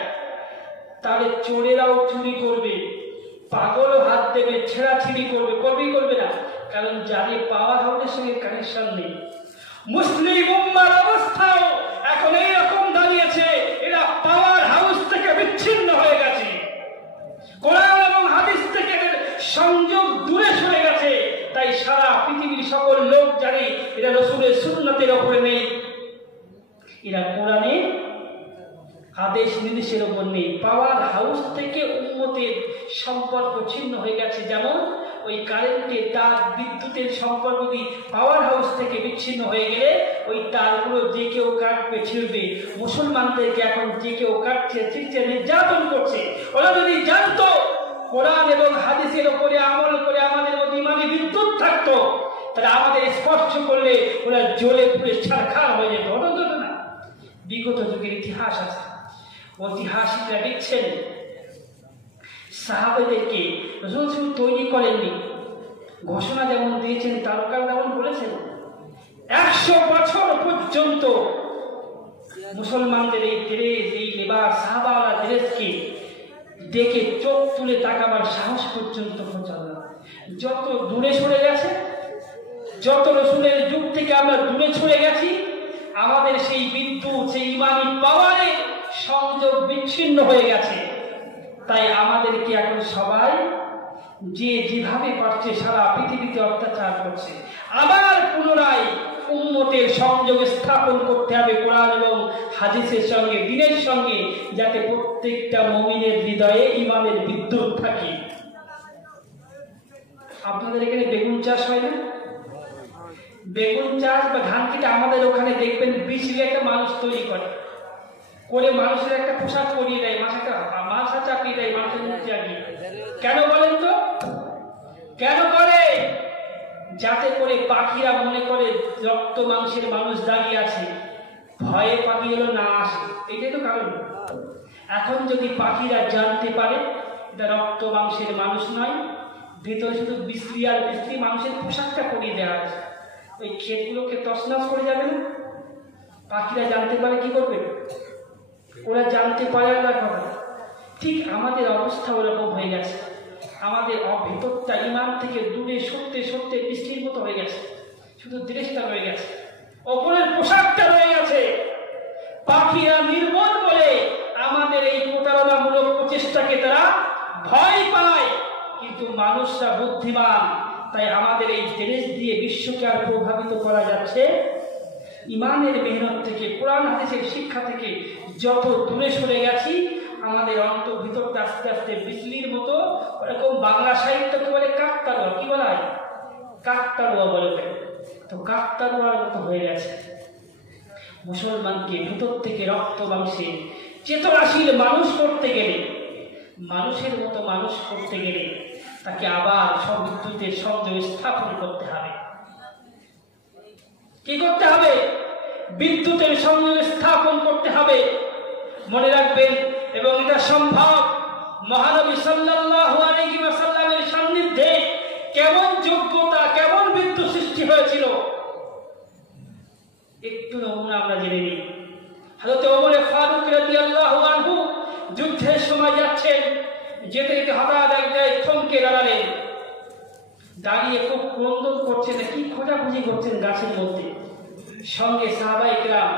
তাহলে চোরেরাও চুরি করবে, পাগলও হাত দেবে, ছেঁড়াছিড়ি করবে, করবেই করবে না? কারণ যাদের পাওয়ার হাউসের সঙ্গে কানেকশন নেই। মুসলিম উম্মার অবস্থাও এখন এইরকম দাঁড়িয়েছে, এরা পাওয়ার হাউস থেকে বিচ্ছিন্ন হয়ে গেছে, কোরআন এবং হাদিস থেকে সংযোগ দূরে সরে গেছে। তাই সারা পৃথিবীর সকল লোক জানে এরা রাসূলের সুন্নাতের উপরে নেই, এরা কোরআনের আদেশ নির্দেশের উপর নেই। পাওয়ার হাউস থেকে উম্মতের সম্পর্ক ছিন্ন হয়ে গেছে। যেমন ওই কারেন্টের তার, বিদ্যুতের সম্পর্ক যদি পাওয়ার হাউস থেকে বিচ্ছিন্ন হয়ে গেলে ওই তারগুলো যে কেউ কাটবে, ছিঁড়বে। মুসলমানদেরকে এখন যে কেউ কাটছে, ছিঁড়ছে, নির্যাতন করছে। ওরা যদি জানতো কোরআন এবং হাদিসের উপরে আমল করে আমাদের মধ্যে ইমানি বিদ্যুৎ থাকতো, তাহলে আমাদের স্পর্শ করলে ওরা জ্বলে পুড়ে ছারখার হয়ে যেত। হতো না? বিগত যুগের ইতিহাস আছে, ঐতিহাসিকরা লিখছেন সাহাবাদেরকে রাসূল শুধু তৈরি করেননি, ঘোষণা যেমন দিয়েছেন, তারকার যেমন বলেছেন, 100 বছর পর্যন্ত মুসলমানদের এই ড্রেস, এই লেবাস, সাহাবারা ড্রেসকে দেখে চোখ তুলে তাকাবার সাহস পর্যন্ত পৌঁছাল না। যত দূরে সরে গেছে, যত রাসূলের যুগ থেকে আমরা দূরে সরে গেছি, আমাদের সেই বিদ্যুৎ, সেই ইমানি পাওয়ারের সংযোগ বিচ্ছিন্ন হয়ে গেছে। তাই আমাদেরকে এখন সবাই যে যেভাবে পারছে সারা পৃথিবীতে অত্যাচার করছে। আবার পুনরায় উম্মতের সংযোগ স্থাপন করতে হবে কোরআন এবং হাদিসের সঙ্গে, দ্বীনের সঙ্গে, যাতে প্রত্যেকটা মুমিনের হৃদয়ে ইমানের বিদ্যুৎ থাকে। আপনাদের এখানে বেগুন চাষ হয় না? বেগুন চাষ বা ধান কেটে আমাদের ওখানে দেখবেন বিচলে একটা মানুষ তৈরি করে মানুষের একটা পোশাক পরিয়ে দেয়, মাথা চাপিয়ে দেয়, মানুষের মুখ চাপিয়ে। কেন বলেন তো? কেন করে? যাতে করে পাখিরা মনে করে রক্ত মাংসের মানুষ দাঁড়িয়ে আছে, ভয়ে পাখি যেন না আসে। এইটাই তো কারণ। এখন যদি পাখিরা জানতে পারে এটা রক্ত মাংসের মানুষ নয়, ভেতরে শুধু বিশ্রী আর বিশ্রী মানুষের পোশাকটা পরিয়ে দেওয়া আছে, ওই ক্ষেতগুলোকে তছনছ করে যাবে না? পাখিরা জানতে পারে কি করবে? ওরা জানতে পারে আল্লাহর কথা। ঠিক আমাদের অবস্থা ওরকম হয়ে গেছে। আমাদের ভিতরটা ইমান থেকে দূরে সরতে সরতে বৃষ্টির মতো হয়ে গেছে, শুধু দৃষ্টিটা রয়ে গেছে, ওপরের পোশাকটা রয়ে গেছে। পাখিরা নির্মল বলে আমাদের এই প্রতারণামূলক প্রচেষ্টাকে তারা ভয় পায়, কিন্তু মানুষরা বুদ্ধিমান, তাই আমাদের এই ড্রেস দিয়ে বিশ্বকে আর প্রভাবিত করা যাচ্ছে। ইমানের মেহনত থেকে, কোরআন হাদিসের শিক্ষা থেকে যত দূরে সরে গেছি, আমাদের অন্তর ভিতরটা আস্তে আস্তে বিজলির মতো, ওরকম বাংলা সাহিত্যকে বলে কাকতারুয়া, কি বলা হয়, কাকতারুয়া বলে, তো কাকতারুয়ার মতো হয়ে গেছে। মুসলমানকে ভিতর থেকে রক্ত মাংসে চেতনাশীল মানুষ করতে গেলে, মানুষের মতো মানুষ করতে গেলে তাকে আবার সব বিদ্যুতের সংযোগ স্থাপন করতে হবে। কি করতে হবে? বিদ্যুতের সংযোগ স্থাপন করতে হবে। মনে রাখবেন, এবং এটা সম্ভব। মহানবী সাল্লাল্লাহু আলাইহি ওয়াসাল্লামের সান্নিধ্যে কেমন যোগ্যতা, কেমন বিদ্যুৎ সৃষ্টি হয়েছিল, একটু নমুনা আমরা জেনে নিই। হযরত ওমর ফারুক রাদিয়াল্লাহু আনহু যুদ্ধের সময় যাচ্ছেন, যেতে যেতে হঠাৎ এক জায়গায় থমকে দাঁড়ালেন। দাঁড়িয়ে খুব ক্রন্দন করছেন, কি খোঁজাখুঁজি করছেন গাছের মধ্যে। সঙ্গে সাহাবায়ে কেরাম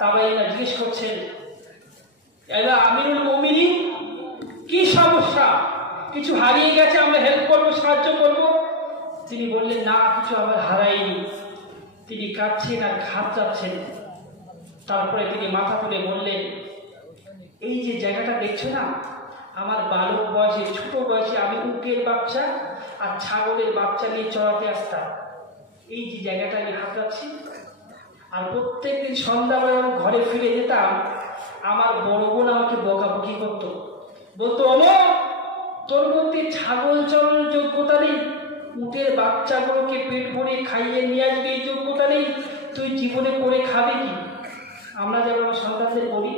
তাবাঈনা জিজ্ঞেস করছেন, আমিরুল মুমিনিন, কি সমস্যা? কিছু হারিয়ে গেছে, আমরা হেল্প করবো, সাহায্য করব? তিনি বললেন, না, কিছু আমার হারাইনি। তিনি কাঁদছেন আর ঘাত যাচ্ছেন। তারপরে তিনি মাথা তুলে বললেন, এই যে জায়গাটা দেখছো না, আমার বালক বয়সে, ছোট বয়সে আমি উটের বাচ্চা আর ছাগলের বাচ্চা নিয়ে চড়াতে আসতাম। এই যে জায়গাটা আমি হাতড়াচ্ছি, আর প্রত্যেকদিন সন্ধ্যাবেলা ঘরে ফিরে যেতাম, আমার বড় বোন আমাকে বকাবকি করতো, বলতো, ওমর, তোর মধ্যে ছাগল চড়ানোর যোগ্যতা নেই, উটের বাচ্চাগুলোকে পেট ভরে খাইয়ে নিয়ে আসবে এই যোগ্যতা নেই, তুই জীবনে করে খাবে কি? আমরা যেমন সন্তানদের বলি,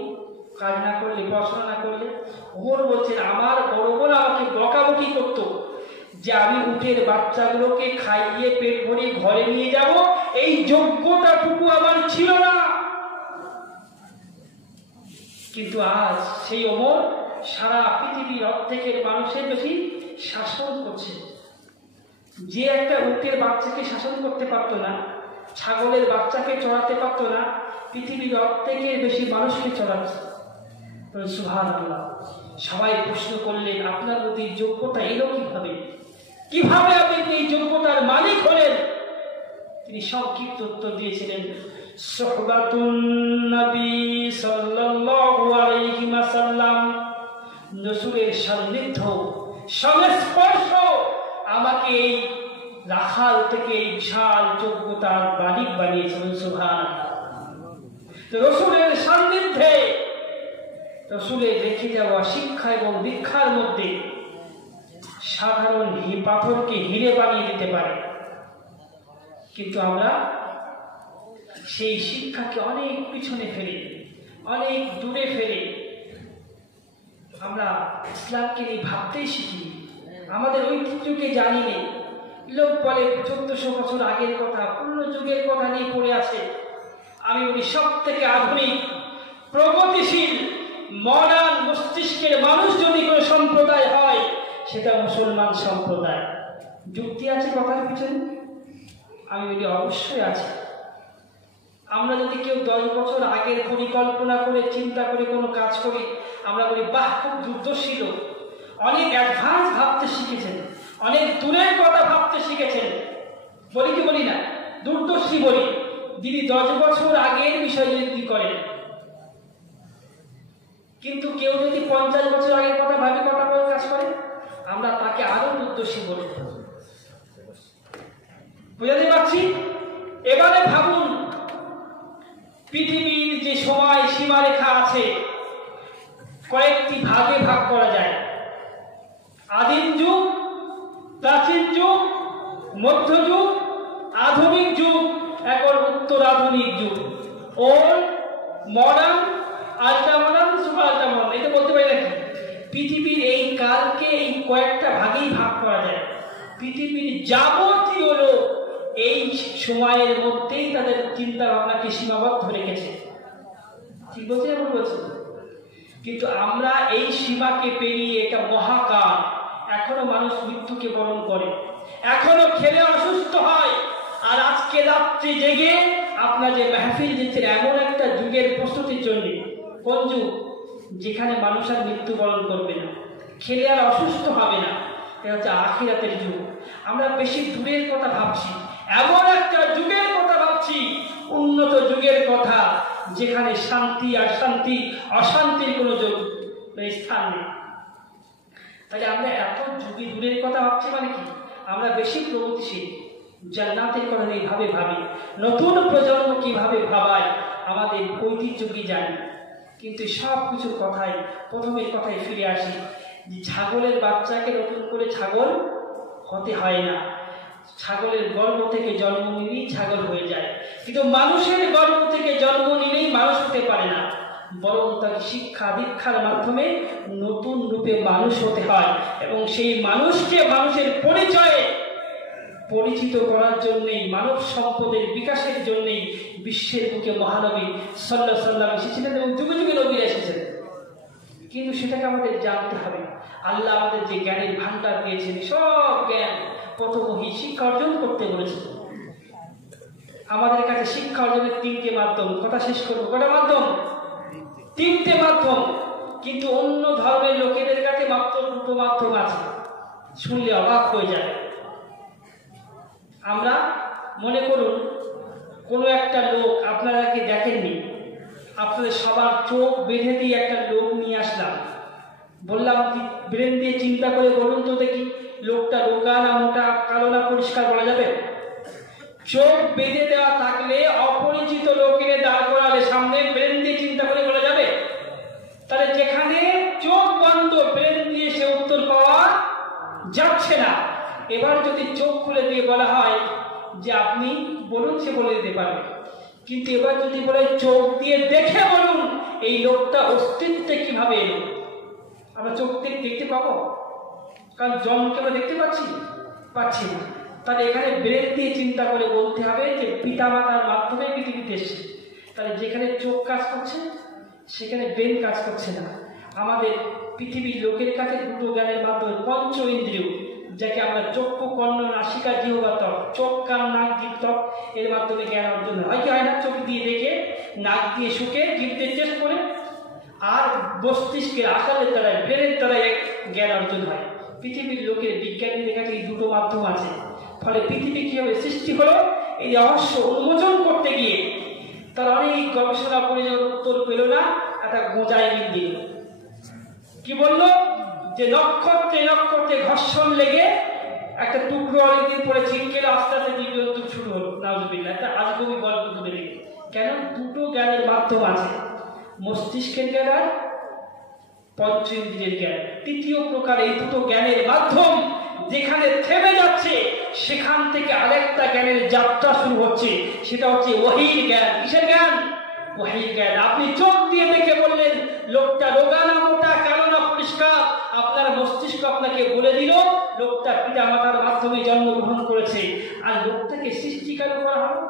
কাজ না করলে, পড়াশোনা না করলে, ওমর বলছেন, আমার বড় বোন আমাকে বকাবকি করতো যে আমি উটের বাচ্চাগুলোকে খাইয়ে পেট ভরে ঘরে নিয়ে যাব, এই যোগ্যতাটুকু আমার ছিল না। কিন্তু আজ সেই ওমর সারা পৃথিবীর অর্ধেকের মানুষের বেশি শাসন করছে। যে একটা উটের বাচ্চাকে শাসন করতে পারতো না, ছাগলের বাচ্চাকে চড়াতে পারতো না, পৃথিবীর অর্ধেকের বেশি মানুষকে চড়াচ্ছে। সুবহানাল্লাহ। সবাই প্রশ্ন করলেন, আপনার প্রতি যোগ্যতা এলো কিভাবে? কিভাবে আপনি এই যোগ্যতার মালিক হলেন? তিনি সংক্ষিপ্ত উত্তর দিয়েছিলেন, সুহবাতুন নবী সাল্লাল্লাহু আলাইহি ওয়াসাল্লাম, রাসূলের সান্নিধ্য, সংস্পর্শ আমাকে এই রাখাল থেকে এই বিশাল যোগ্যতার মালিক বানিয়েছিলেন। সুবহানাল্লাহ। রাসূলের সান্নিধ্যে, রাসূলের রেখে যাওয়া শিক্ষা এবং দীক্ষার মধ্যে সাধারণ পাথরকে হিরে বানিয়ে দিতে পারে। কিন্তু আমরা সেই শিক্ষাকে অনেক পিছনে ফেলে, অনেক দূরে ফেলে আমরা ইসলামকে নিয়ে ভাবতেই শিখি, আমাদের ঐতিহ্যকে জানি নেই। লোক বলে 1400 বছর আগের কথা, পূর্ণ যুগের কথা নিয়ে পড়ে আছে। আমি বলি, সব থেকে আধুনিক, প্রগতিশীল, মডার্ন মস্তিষ্কের মানুষ যদি কোনো সম্প্রদায় হয়, সেটা মুসলমান সম্প্রদায়। যুক্তি আছে কথার পিছনে? আমি বলি, অবশ্যই আছে। আমরা যদি কেউ 10 বছর আগের পরিকল্পনা করে, চিন্তা করে কোনো কাজ করি, আমরা বলি, বাহ, খুব দূরদর্শী লোক, অনেক অ্যাডভান্স ভাবতে শিখেছেন, অনেক দূরের কথা ভাবতে শিখেছেন। বলি কি বলি না? দূরদর্শী বলি। যিনি 10 বছর আগের বিষয় যদি করেন, কিন্তু কেউ যদি 50 বছর আগের কথা ভাবে, কথা বলে কাজ করে, আমরা তাকে আরো দূরদর্শী বলি। বুঝাতে পারছি? এবারে ভাবুন, পৃথিবীর যে সময় সীমারেখা আছে, কয়েকটি ভাগে ভাগ করা যায়। আদিম যুগ, প্রাচীন যুগ, মধ্যযুগ, আধুনিক যুগ, এখন উত্তর আধুনিক যুগ। Old, modern, ultra modern, super ultra modern, এটা বলতে পারি নাকি? পৃথিবীর এই কালকে এই কয়েকটা ভাগেই ভাগ করা যায়। পৃথিবীর যাবতীয় লোক এই সময়ের মধ্যেই তাদের চিন্তা ভাবনাকে সীমাবদ্ধ রেখেছে। ঠিক বলছি, এমন বলছি? কিন্তু আমরা এই সীমাকে পেরিয়ে, এটা মহাকাল, এখনো মানুষ মৃত্যুকে বরণ করে, এখনো খেলে অসুস্থ হয়। আর আজকে রাত্রি জেগে আপনার যে মাহফিল দিচ্ছেন এমন একটা যুগের প্রস্তুতির জন্য। কোন যুগ? যেখানে মানুষ আর মৃত্যুবরণ করবে না, খেলে আর অসুস্থ হবে না। এটা হচ্ছে আখিরাতের যুগ। আমরা বেশি দূরের কথা ভাবছি, এমন একটা যুগের কথা ভাবছি, উন্নত যুগের কথা, যেখানে শান্তি আর শান্তি অশান্তির কোনো স্থান নেই। তাহলে আমরা এত যুগে দূরের কথা ভাবছি মানে কি? আমরা বেশি প্রগতিশীল, জান্নাতের কথা এইভাবে ভাবি, নতুন প্রজন্ম কিভাবে ভাবায় আমাদের ঐতিহ্য কি জানি। কিন্তু সব কিছুর কথাই, প্রথমের কথায় ফিরে আসি যে ছাগলের বাচ্চাকে নতুন করে ছাগল হতে হয় না। ছাগলের গর্ভ থেকে জন্ম নিলেই ছাগল হয়ে যায়, কিন্তু মানুষের গর্ভ থেকে জন্ম নিলেই মানুষ হতে পারে না, বরং তাকে শিক্ষা দীক্ষার মাধ্যমে নতুন রূপে মানুষ হতে হয়। এবং সেই মানুষকে মানুষের পরিচয়ে পরিচিত করার জন্যই, মানব সম্পদের বিকাশের জন্যই বিশ্বের বুকে মহানবী সাল্লাল্লাহু আলাইহি ওয়াসাল্লাম এসেছিলেন এবং যুগে যুগে নবীরা এসেছেন। কিন্তু সেটাকে আমাদের জানতে হবে। আল্লাহ আমাদের যে জ্ঞানের ভান্ডার দিয়েছেন, সব জ্ঞান প্রথমই শিক্ষা অর্জন করতে বলেছেন। আমাদের কাছে শিক্ষা অর্জনের তিনটে মাধ্যম। কথা শেষ করবো। কটা মাধ্যম? তিনটে মাধ্যম। কিন্তু অন্য ধর্মের লোকেদের কাছে মাত্র দুটো মাধ্যম আছে। শুনলে অবাক হয়ে যায়। আমরা মনে করুন কোনো একটা লোক, আপনারা কি দেখেননি, আপনাদের সবার চোখ বেঁধে দিয়ে একটা লোক নিয়ে আসলাম, বললাম কি ব্রেন দিয়ে চিন্তা করে বলুন তো দেখি, লোকটা রোগা না মোটা, কালো না পরিষ্কার বলা যাবে? চোখ বেঁধে দেওয়া থাকলে অপরিচিত লোকের দাঁড় করালে সামনে ব্রেন দিয়ে চিন্তা করে বলা যাবে? তাহলে যেখানে চোখ বন্ধ, ব্রেন দিয়ে সে উত্তর পাওয়া যাচ্ছে না। এবার যদি চোখ খুলে দিয়ে বলা হয় যে আপনি বলুন, সে বলে দিতে পারবে। কিন্তু এবার যদি বলে চোখ দিয়ে দেখে বলুন, এই লোকটা অস্তিত্বে কিভাবে এলো? আমরা চোখ দিয়ে দেখতে পাবো? কারণ জন্মকে আমরা দেখতে পাচ্ছি না। তাহলে এখানে ব্রেন দিয়ে চিন্তা করে বলতে হবে যে পিতা মাতার মাধ্যমে পৃথিবীতে এসেছে। তাহলে যেখানে চোখ কাজ করছে সেখানে ব্রেন কাজ করছে না। আমাদের পৃথিবীর লোকের কাছে দুটো জ্ঞানের মাধ্যমে, পঞ্চ ইন্দ্রিয়, যাকে আমরা চক্ষু, কর্ণ, নাসিকা, জিহ্বা, ত্বক, চোখ, কান, নাক, জিভ, ত্বক, এর মাধ্যমে জ্ঞান অর্জন হয় কি হয় না? চোখ দিয়ে দেখে, নাক দিয়ে শুকে, জিভ দিয়ে টেস্ট করে, আর মস্তিষ্কের আকালের দ্বারা, ব্রেনের দ্বারা জ্ঞান অর্জন হয়। পৃথিবীর লোকের বিজ্ঞানীদের কাছে এই দুটো মাধ্যম আছে। ফলে পৃথিবী কিভাবে সৃষ্টি হলো এই রহস্য উন্মোচন করতে গিয়ে তার অনেক গবেষণা করে উত্তর পেল না, একটা গোঁজায় মিল দিল। কি বললো? যে নক্ষত্রে নক্ষত্রে ঘর্ষণ লেগে একটা টুকরো অনেকদিন পরে ছিটকে আস্তে আস্তে জীবজন্তু শুরু হলো। নাউজুবিল্লাহ, একটা আজগবি গল্প তুলে দিল। কেন? দুটো জ্ঞানের মাধ্যম আছে, মস্তিষ্কের জ্ঞান আর পঞ্চ ইন্দ্রিয়ের জ্ঞান। তৃতীয় প্রকার এই দুটো জ্ঞানের মাধ্যম যেখানে থেমে যাচ্ছে, সেখান থেকে আরেকটা জ্ঞানের যাত্রা শুরু হচ্ছে। সেটা হচ্ছে ওহীর জ্ঞান। কিসের জ্ঞান? ওহীর জ্ঞান। আপনি চোখ দিয়ে দেখে বললেন লোকটা রোগা না মোটা, কালো না পরিষ্কার, আপনার মস্তিষ্ক আপনাকে বলে দিল লোকটা পিতা মাতার মাধ্যমে জন্মগ্রহণ করেছে। আর লোকটাকে সৃষ্টি কেন করা হবে?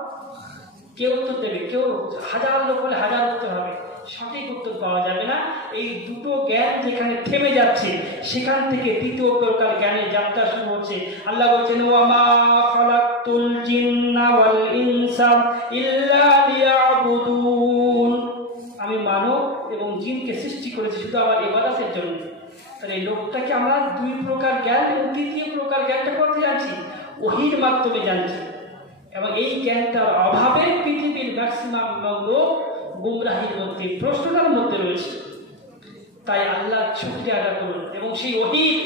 কেউ উত্তর দেবে, কেউ হাজার লোক হলে হাজার উত্তর হবে, সঠিক উত্তর পাওয়া যাবে না। এই দুটো জ্ঞান যেখানে থেমে যাচ্ছে, সেখান থেকে তৃতীয় প্রকার জ্ঞানের যাত্রা শুরু হচ্ছে। আল্লাহ বলছেন, ওয়া মা খালাকতুল জিন্না ওয়াল ইনসা ইল্লা লিয়াবুদুন, আমি মানব এবং জিনকে সৃষ্টি করেছি শুধু আমার ইবাদতের জন্য। তাহলে এই লোকটাকে আমরা দুই প্রকার জ্ঞান এবং তৃতীয় প্রকার জ্ঞানটা করতে জানছি, ওহীর মাধ্যমে জানছি। এবং এই জ্ঞানটার অভাবে পৃথিবীর ম্যাক্সিমাম লোক গুমরাহির মধ্যে, প্রশ্নটার মধ্যে রয়েছে। তাই আল্লাহ শুকরিয়া আদায় করুন। এবং সেই ওহীর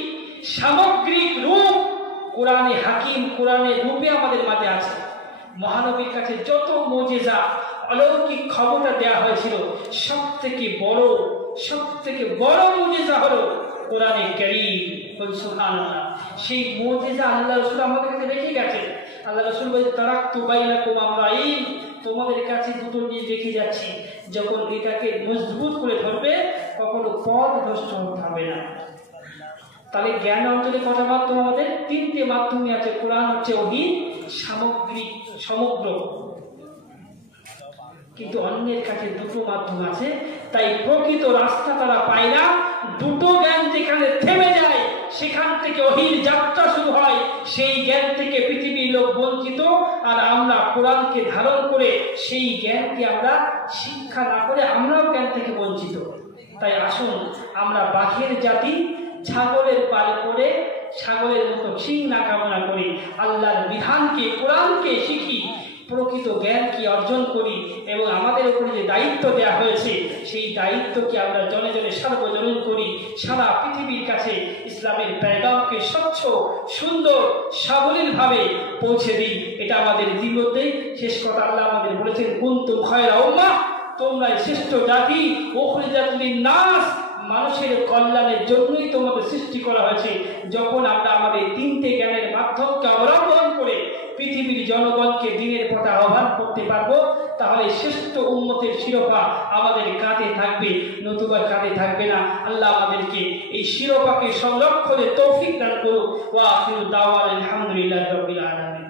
সামগ্রিক রূপ কোরআনে হাকিম, কোরআনে রূপে আমাদের মাঝে আছে। মহানবীর কাছে যত মুজিজা, অলৌকিক ক্ষমতা দেওয়া হয়েছিল, সব থেকে বড় মুজিজা হলো কোরআনে কারীম। সুবহানাল্লাহ। সেই মুজিজা আল্লাহ রাসূল আমাদের কাছে রেখে গেছেন। আল্লাহ রাসূল বলেন, তারাকতু বাইনাকুম আমরাইন, তোমাদের কাছে দুটো জিনিস রেখে যাচ্ছি, যখন এটাকে মজবুত করে ধরবে কখনো পথ ভ্রষ্ট হতে হবে না। তাহলে জ্ঞান অর্জনের কথা মাধ্যম আমাদের তিনটে মাধ্যমে আছে। কোরআন হচ্ছে ওহী সামগ্রিক, সমগ্র। কিন্তু অন্যের কাছে দুটো মাধ্যম আছে, তাই প্রকৃত রাস্তা তারা পায় না। দুটো জ্ঞান যেখানে থেমে যায় সেখান থেকে ওহীর যাত্রা শুরু হয়, সেই জ্ঞান থেকে পৃথিবীর লোক বঞ্চিত। আর আমরা কোরআনকে ধারণ করে সেই জ্ঞানকে আমরা শিক্ষা না করে আমরাও জ্ঞান থেকে বঞ্চিত। তাই আসুন আমরা বাঘের জাতি, ছাগলের পাল করে ছাগলের মতো শিং না কামনা করি, আল্লাহর বিধানকে কোরআনকে শিখি, প্রকৃত জ্ঞানকে অর্জন করি এবং আমাদের উপরে যে দায়িত্ব দেওয়া হয়েছে সেই দায়িত্বকে আমরা জনে জনে সার্বজনীন করি। সারা পৃথিবীর কাছে ইসলামের পেগামকে স্বচ্ছ সুন্দর সাবলীলভাবে পৌঁছে দিই। এটা আমাদের জীবনতেই শেষ কথা। আল্লাহ আমাদের বলেছেন কুনতুম খায়রা উম্মাহ, তোমরা শ্রেষ্ঠ জাতি, উখরিজাত লিন-নাস, মানুষের কল্যাণের জন্যই তোমাদের সৃষ্টি করা হয়েছে। যখন আমরা আমাদের তিনটে জ্ঞানের মাধ্যমকে অবলম্বন করে পৃথিবীর জনগণকে দিনের পথে আহ্বান করতে পারবো, তাহলে শ্রেষ্ঠ উম্মতের শিরোপা আমাদের কাঁধে থাকবে, নতুবা কাঁধে থাকবে না। আল্লাহ আমাদেরকে এই শিরোপাকে সংরক্ষণের তৌফিক দান করুক। ওয়া আখিরু দাওয়ানা আলহামদুলিল্লাহি রাব্বিল আলামিন।